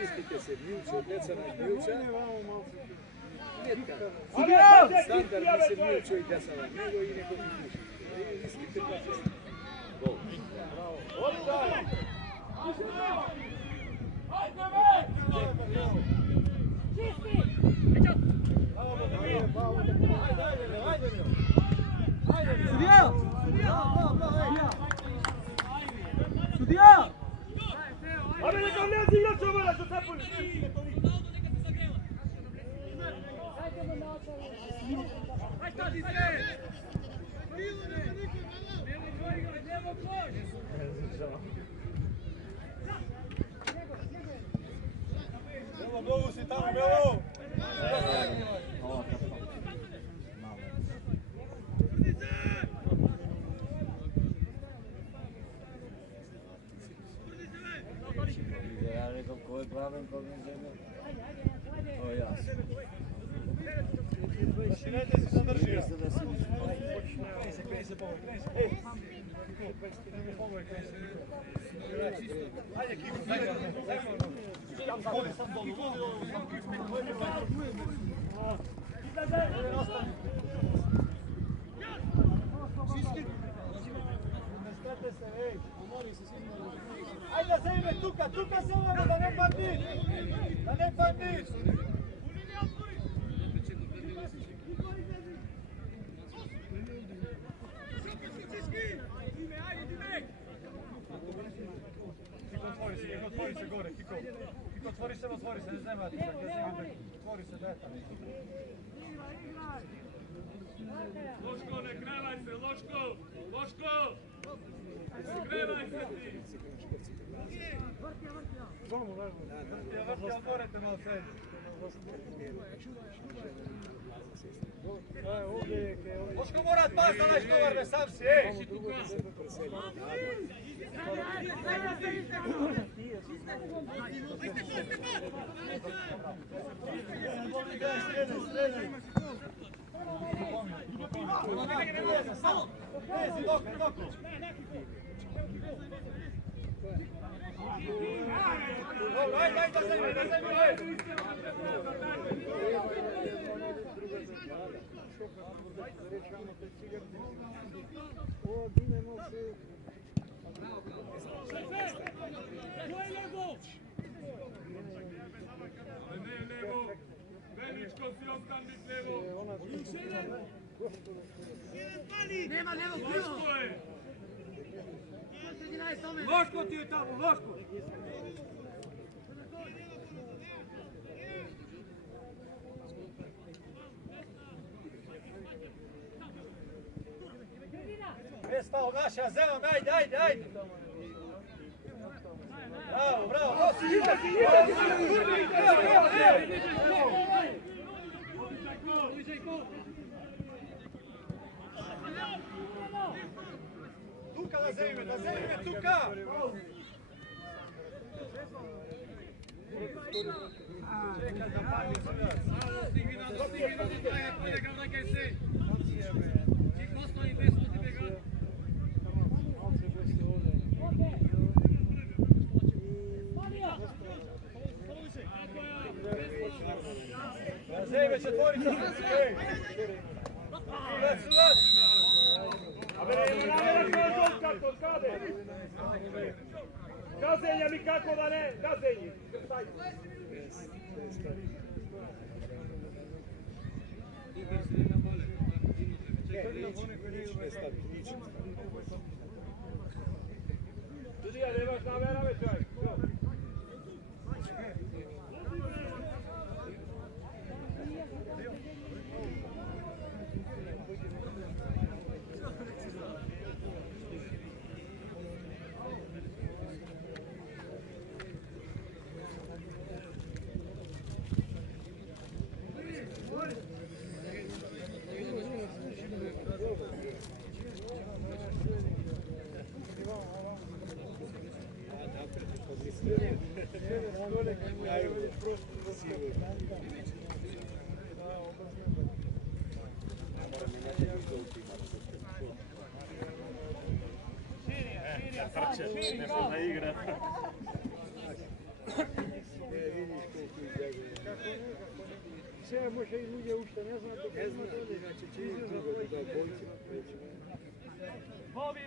Pustite se, Milče, deca naš Milče. Standard mislim Milče i deca naš, nego i neko ti pušta. Mislite pa se... Gol. Sudija! Sudija! Ajde, neka vlezi igrača mora što se puni! Belo, Bogu si tamo, Belo! Ja rekao, ko je praven, ko ne žene? O, jasno. Širajte se zadržio. Ajde, Kiko, ajde, Zeme, tuka se ovamo, da ne padniš! Da ne padniš! Kiko, otvori se gore, Kiko. Kiko, otvori se, ne zemljati se, otvori se, deta. Loško, ne krevaj se, Loško! Loško! Krevaj se ti! Vrti, otvorite malo sve. Loško mora pas da najštovar me sam si, ej! Dobro, ajde, da se Veličko si ostan bit levo! Nema levog Loško je! Loško ti je tamo, Loško! Gdje je stao naša Zeman, ajde! Bravo, nosi, Tuka da zemlje, tuka! Čekaj da padne sudac. Stigni na traje, kolega, vrakaj se. Ti postoji bez od tebe. Zebe, četvorica. Sudac. Gazenje mi kako da ne, gazenje. Tudija, nemaš namerave čovjek. Nešto igra. Sve može i ljudi ušte, ne znam dok ne zna dolje, znači će izgleda da bolci.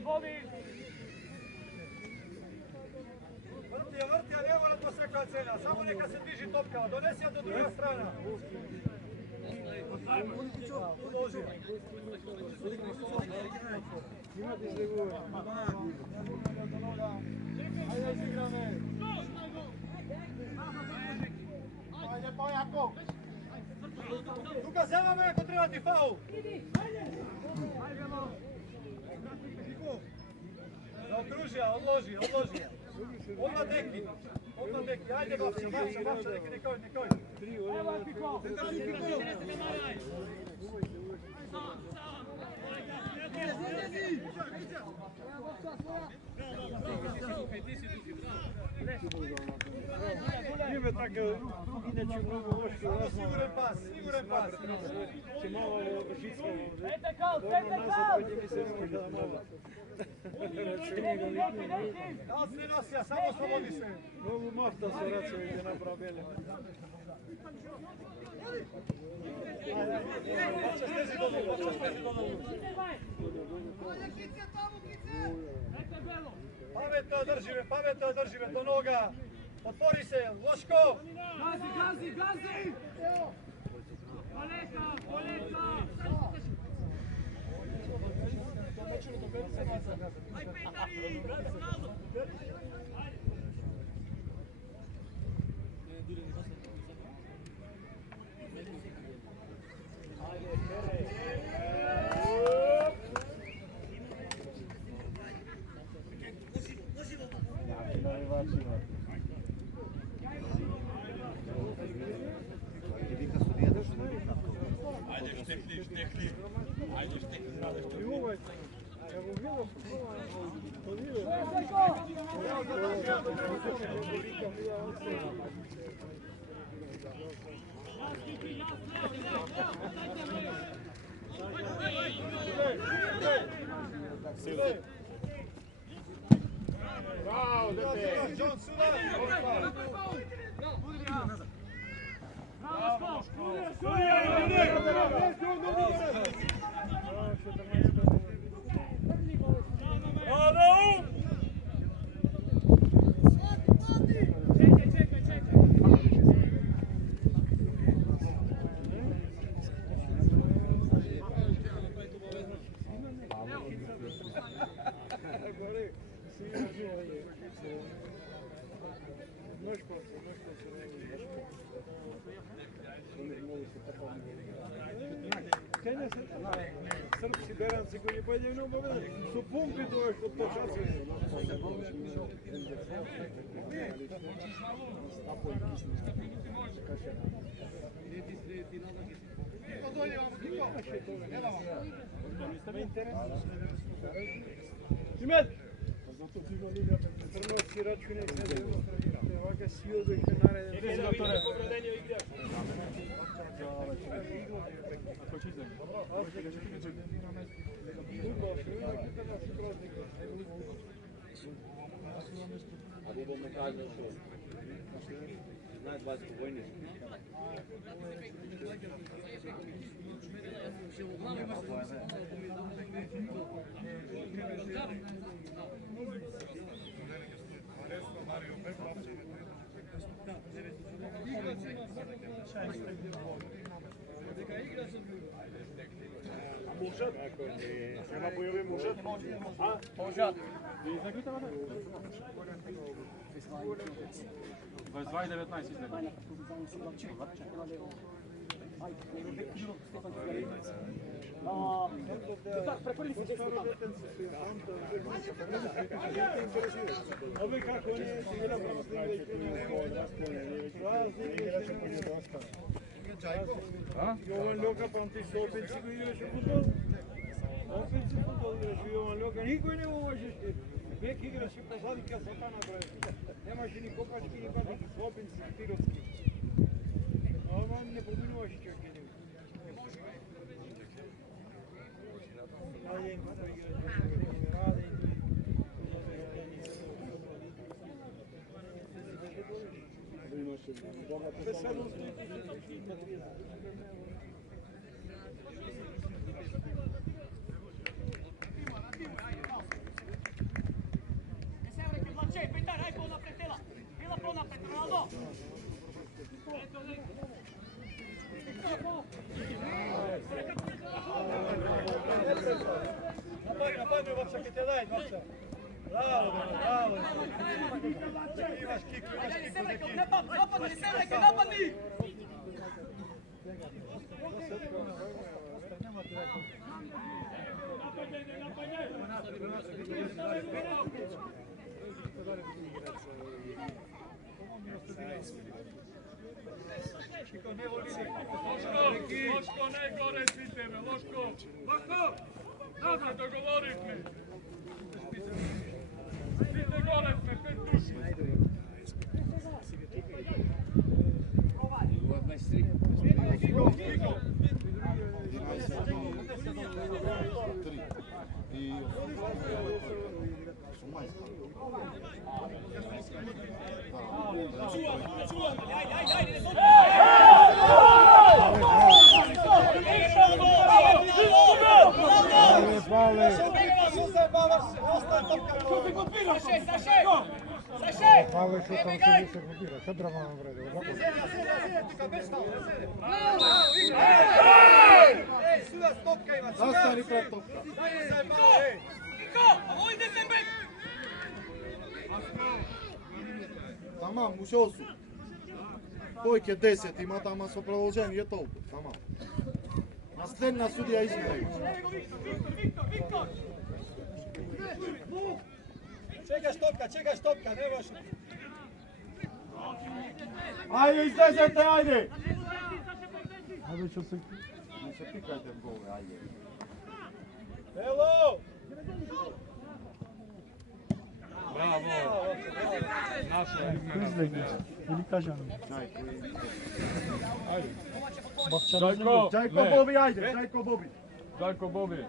Bobi! Vrti, a ne mora posrekla cena, samo neka se diži topka, donesi ja do druga strana. Uloži. Imate izleguje. Ajde, izigrame. Ajde, Pojako! Luka, zema me ako treba ti faul. Zaokružija, odloži. Odmah deki, ajde Bapša, nekoj. Evo je Piko! Ime tako, inače mnogo loške razno. Siguran pas. Se malo žicko. Dajte kal! Nazad, pa mi se ne može da malo. Da se nosija, samo slobodi se. Mnogo mafta se raca ide napravili. Stezi do nulu. Pametno drži me do noga. Otvori se, Loško! Gazi! Poleka! Srpski beranci koji pojedinu ne obavljaju, su pumpi to što počaci. Šimet! Trnovci račune se ovaka si odeš na naredne. Або боме кажа што знаат вас војни. Мужат? Сема појави мужат? А? Мужат. И загрита вода? 22:19 излезе. Ove kako ne bila Jovan Loka Pantić opet si igraš u fudbal? Opet si fudbal igraš u Jovan Loka, nikoj ne možeš. Vek igraš i pozadika satana broj. Nemaš ni kopački ni badiki, opet si pirotski. A on ne pominуваš čak i ne. Radim, radim. Veselo Napadne Vaksa che te dai, Vaksa. Bravo, bravo. Imaš kiku, imaš kiku. Napadni, Seleke, napadni! Loško, ne gore sviteme, Loško! Loško! Dobro, dogovorite! Svite gore sme, pet duši! Павле, що там собі се губіра? Що драма нам вреде? Zastani pred topka. Tamam, ушел си. Повеќе 10 има, тама со продолжение толку. Тамам. Наследна судија измера. Čekaš topka, ne baš. Ајде, излезете, ајде! Ајде, што се... Не се пикајте в голове, ајде. Elo! Браво! Наша Излегница. Или кажани. Ајде. Џајко Боби, ајде, Џајко Боби. Џајко Боби.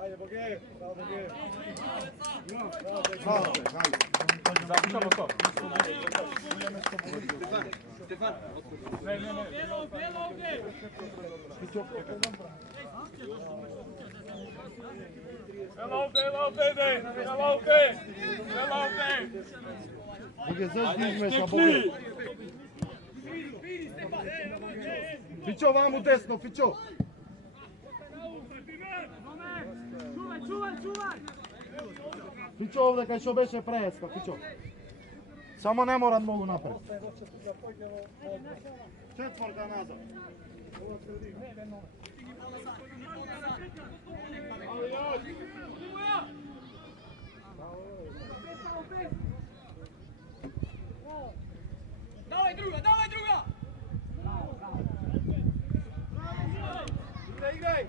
Ajde, Boge, bravo Boge. Bravo, ајде. Запишамо то. Стефан. Ne. Bijelo ovdje! Jela ovdje! Боге, заш ги измеша, Боге. Фичо, ваму десно, Фичо. Фичо овде кај што беше преска, Фичо. Само не мора многу напред. Четврта назад. Давай друга! Играй!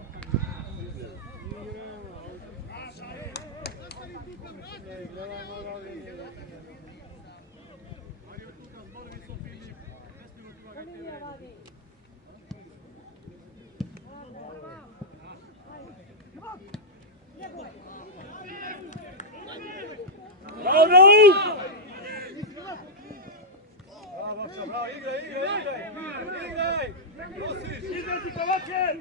Bravo, Raul! Bravo, igraj! Prosiš! Izrazi Kovačev!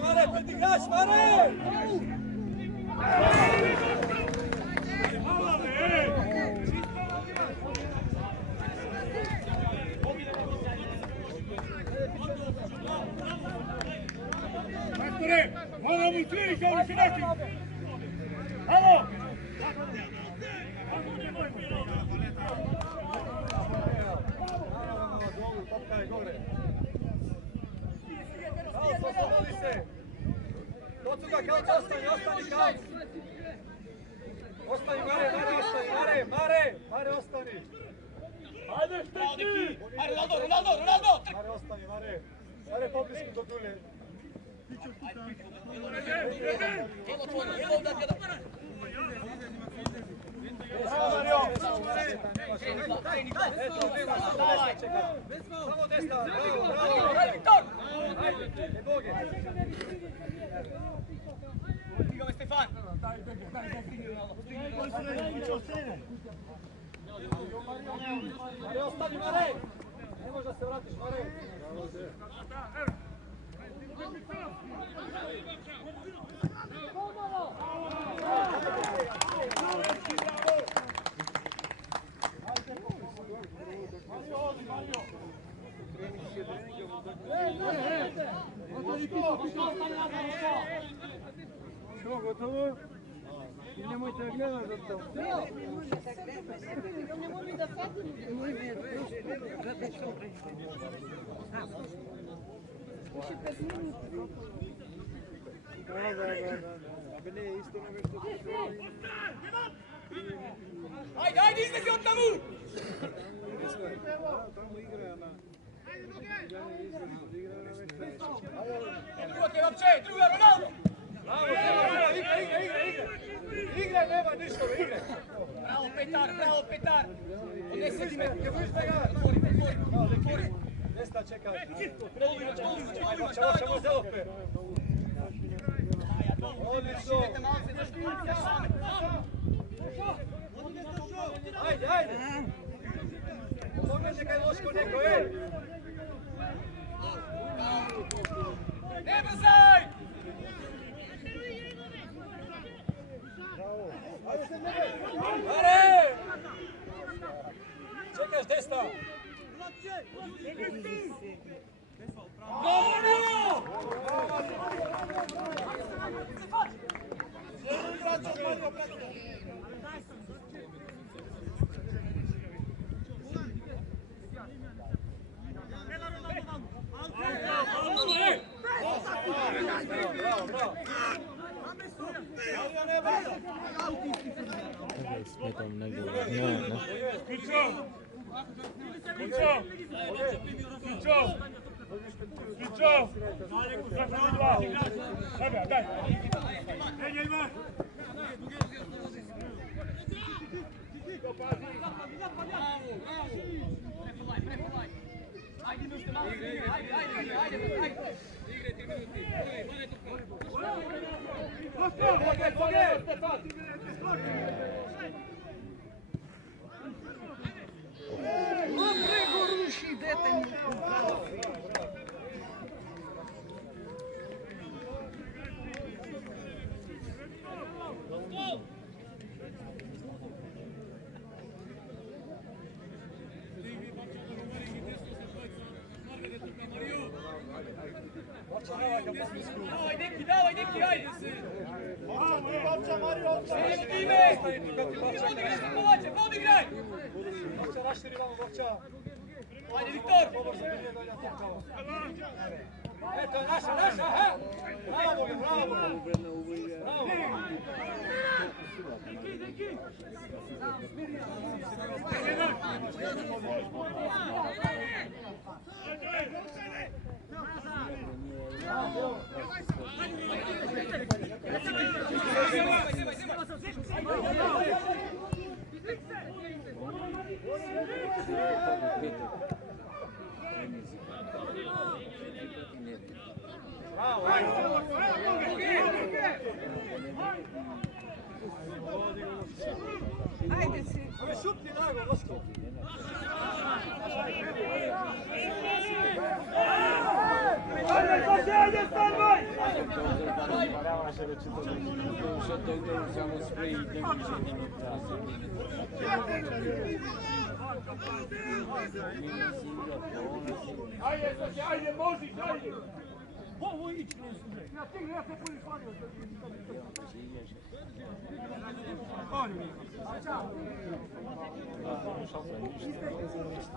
Mare, pred igrač, Mare! Mastore, moramo utviri kao li se neki! Alo! Topka je gore. Kalc, oslobodi se! Tocuga, Kalc, ostani, Kalc! Ostani, Mare, ostani! Ajde, štrikni! Ajde, Ronaldo! Mare, ostani, Mare, poblisku do dulje. Evo da ti jedan. Bravo, Mario! Samo desna, bravo! Ajde, ne boge! Stigo me Stefan! Mare, ostani, Mare! Ne možeš da se vratiš, Mare! Što, gotovo? I nemojte gledati za to. Nemoj da fatim. Da. Ne, isto nome što se... Ajde, iznesi od tamu! Tamo igra na... Drugo te vapče, druga Ronaldo! Bravo, igraj, nema ništa, igraj! Bravo, Petar! Odnesi me! Otvori! Desna, čekaj! Ajde, ćemo se opet! Odlično! Ajde! Pogledaj kaj loško neko, Ne brzaj! Mare! Čekaš desna! Smetam negdje. Давай, neki, ajde! Odigraj! Raštiri vamo, Vovča. Ajde, Viktor! Pobrzo, nije dolja topkava. Eto je naša, ha? Bravo, Boga, bravo, Boga. Bravo. Ajde si. Šutni nago, Vosko. Ajde, stanvaj! Ajde, moziš, ajde! Ovo ići ne služe. Ja ti ja se puni stvario.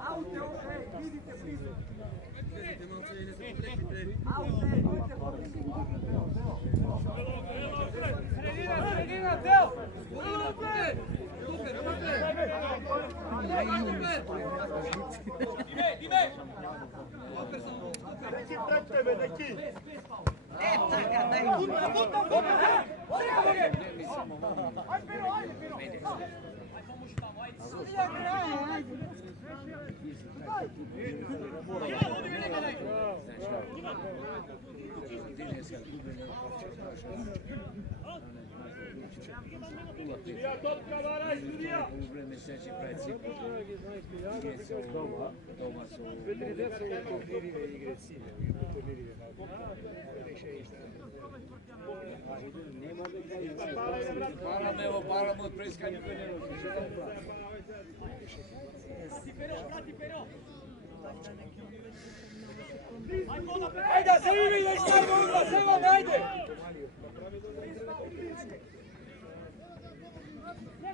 Aute, vidite blizu. Sredina, Teo! Dime! Neki pred tebe, neki! Eto ga, daj. Ajde, Piro! Ja graje, ajde. Studija, topka, varaj, studija! Param od preskanja Ajde, se vi vidite šta je mogla, sve vam ajde!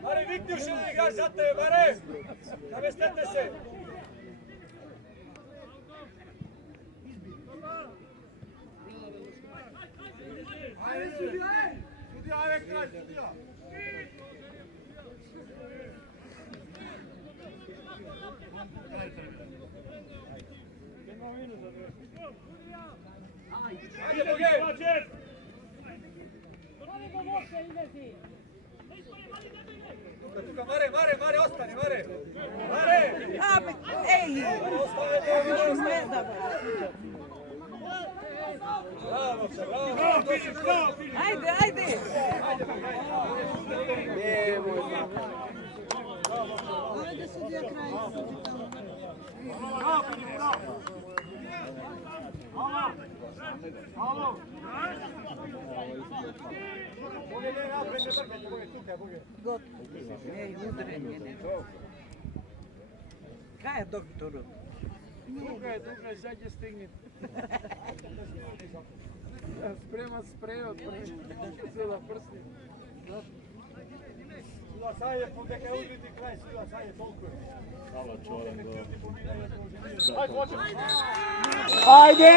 Mare, Viktor, što ne igraš za tebe, Mare! Namestete se! Ajde, sudija, Sudija, ajde, kraj, sudija! Ajde, Boge! Tuka, Mare, ostani, Mare! Ej! Bravo, bravo! Ajde, ajde! Ajde, sudija kraj. Bravo, Filip, bravo! Halo! Boge, ne napred, ne brkajte, Boge, tukaj, Boge. Gotovo. Ej, udrenje, ne. Kaj je doktoru? Tukaj, zadnje stignite. Sprema sprejo, sila prsni. Sila sad je, neka je udriti kraj, sila sad je toliko. Hvala, čoran, Ajde!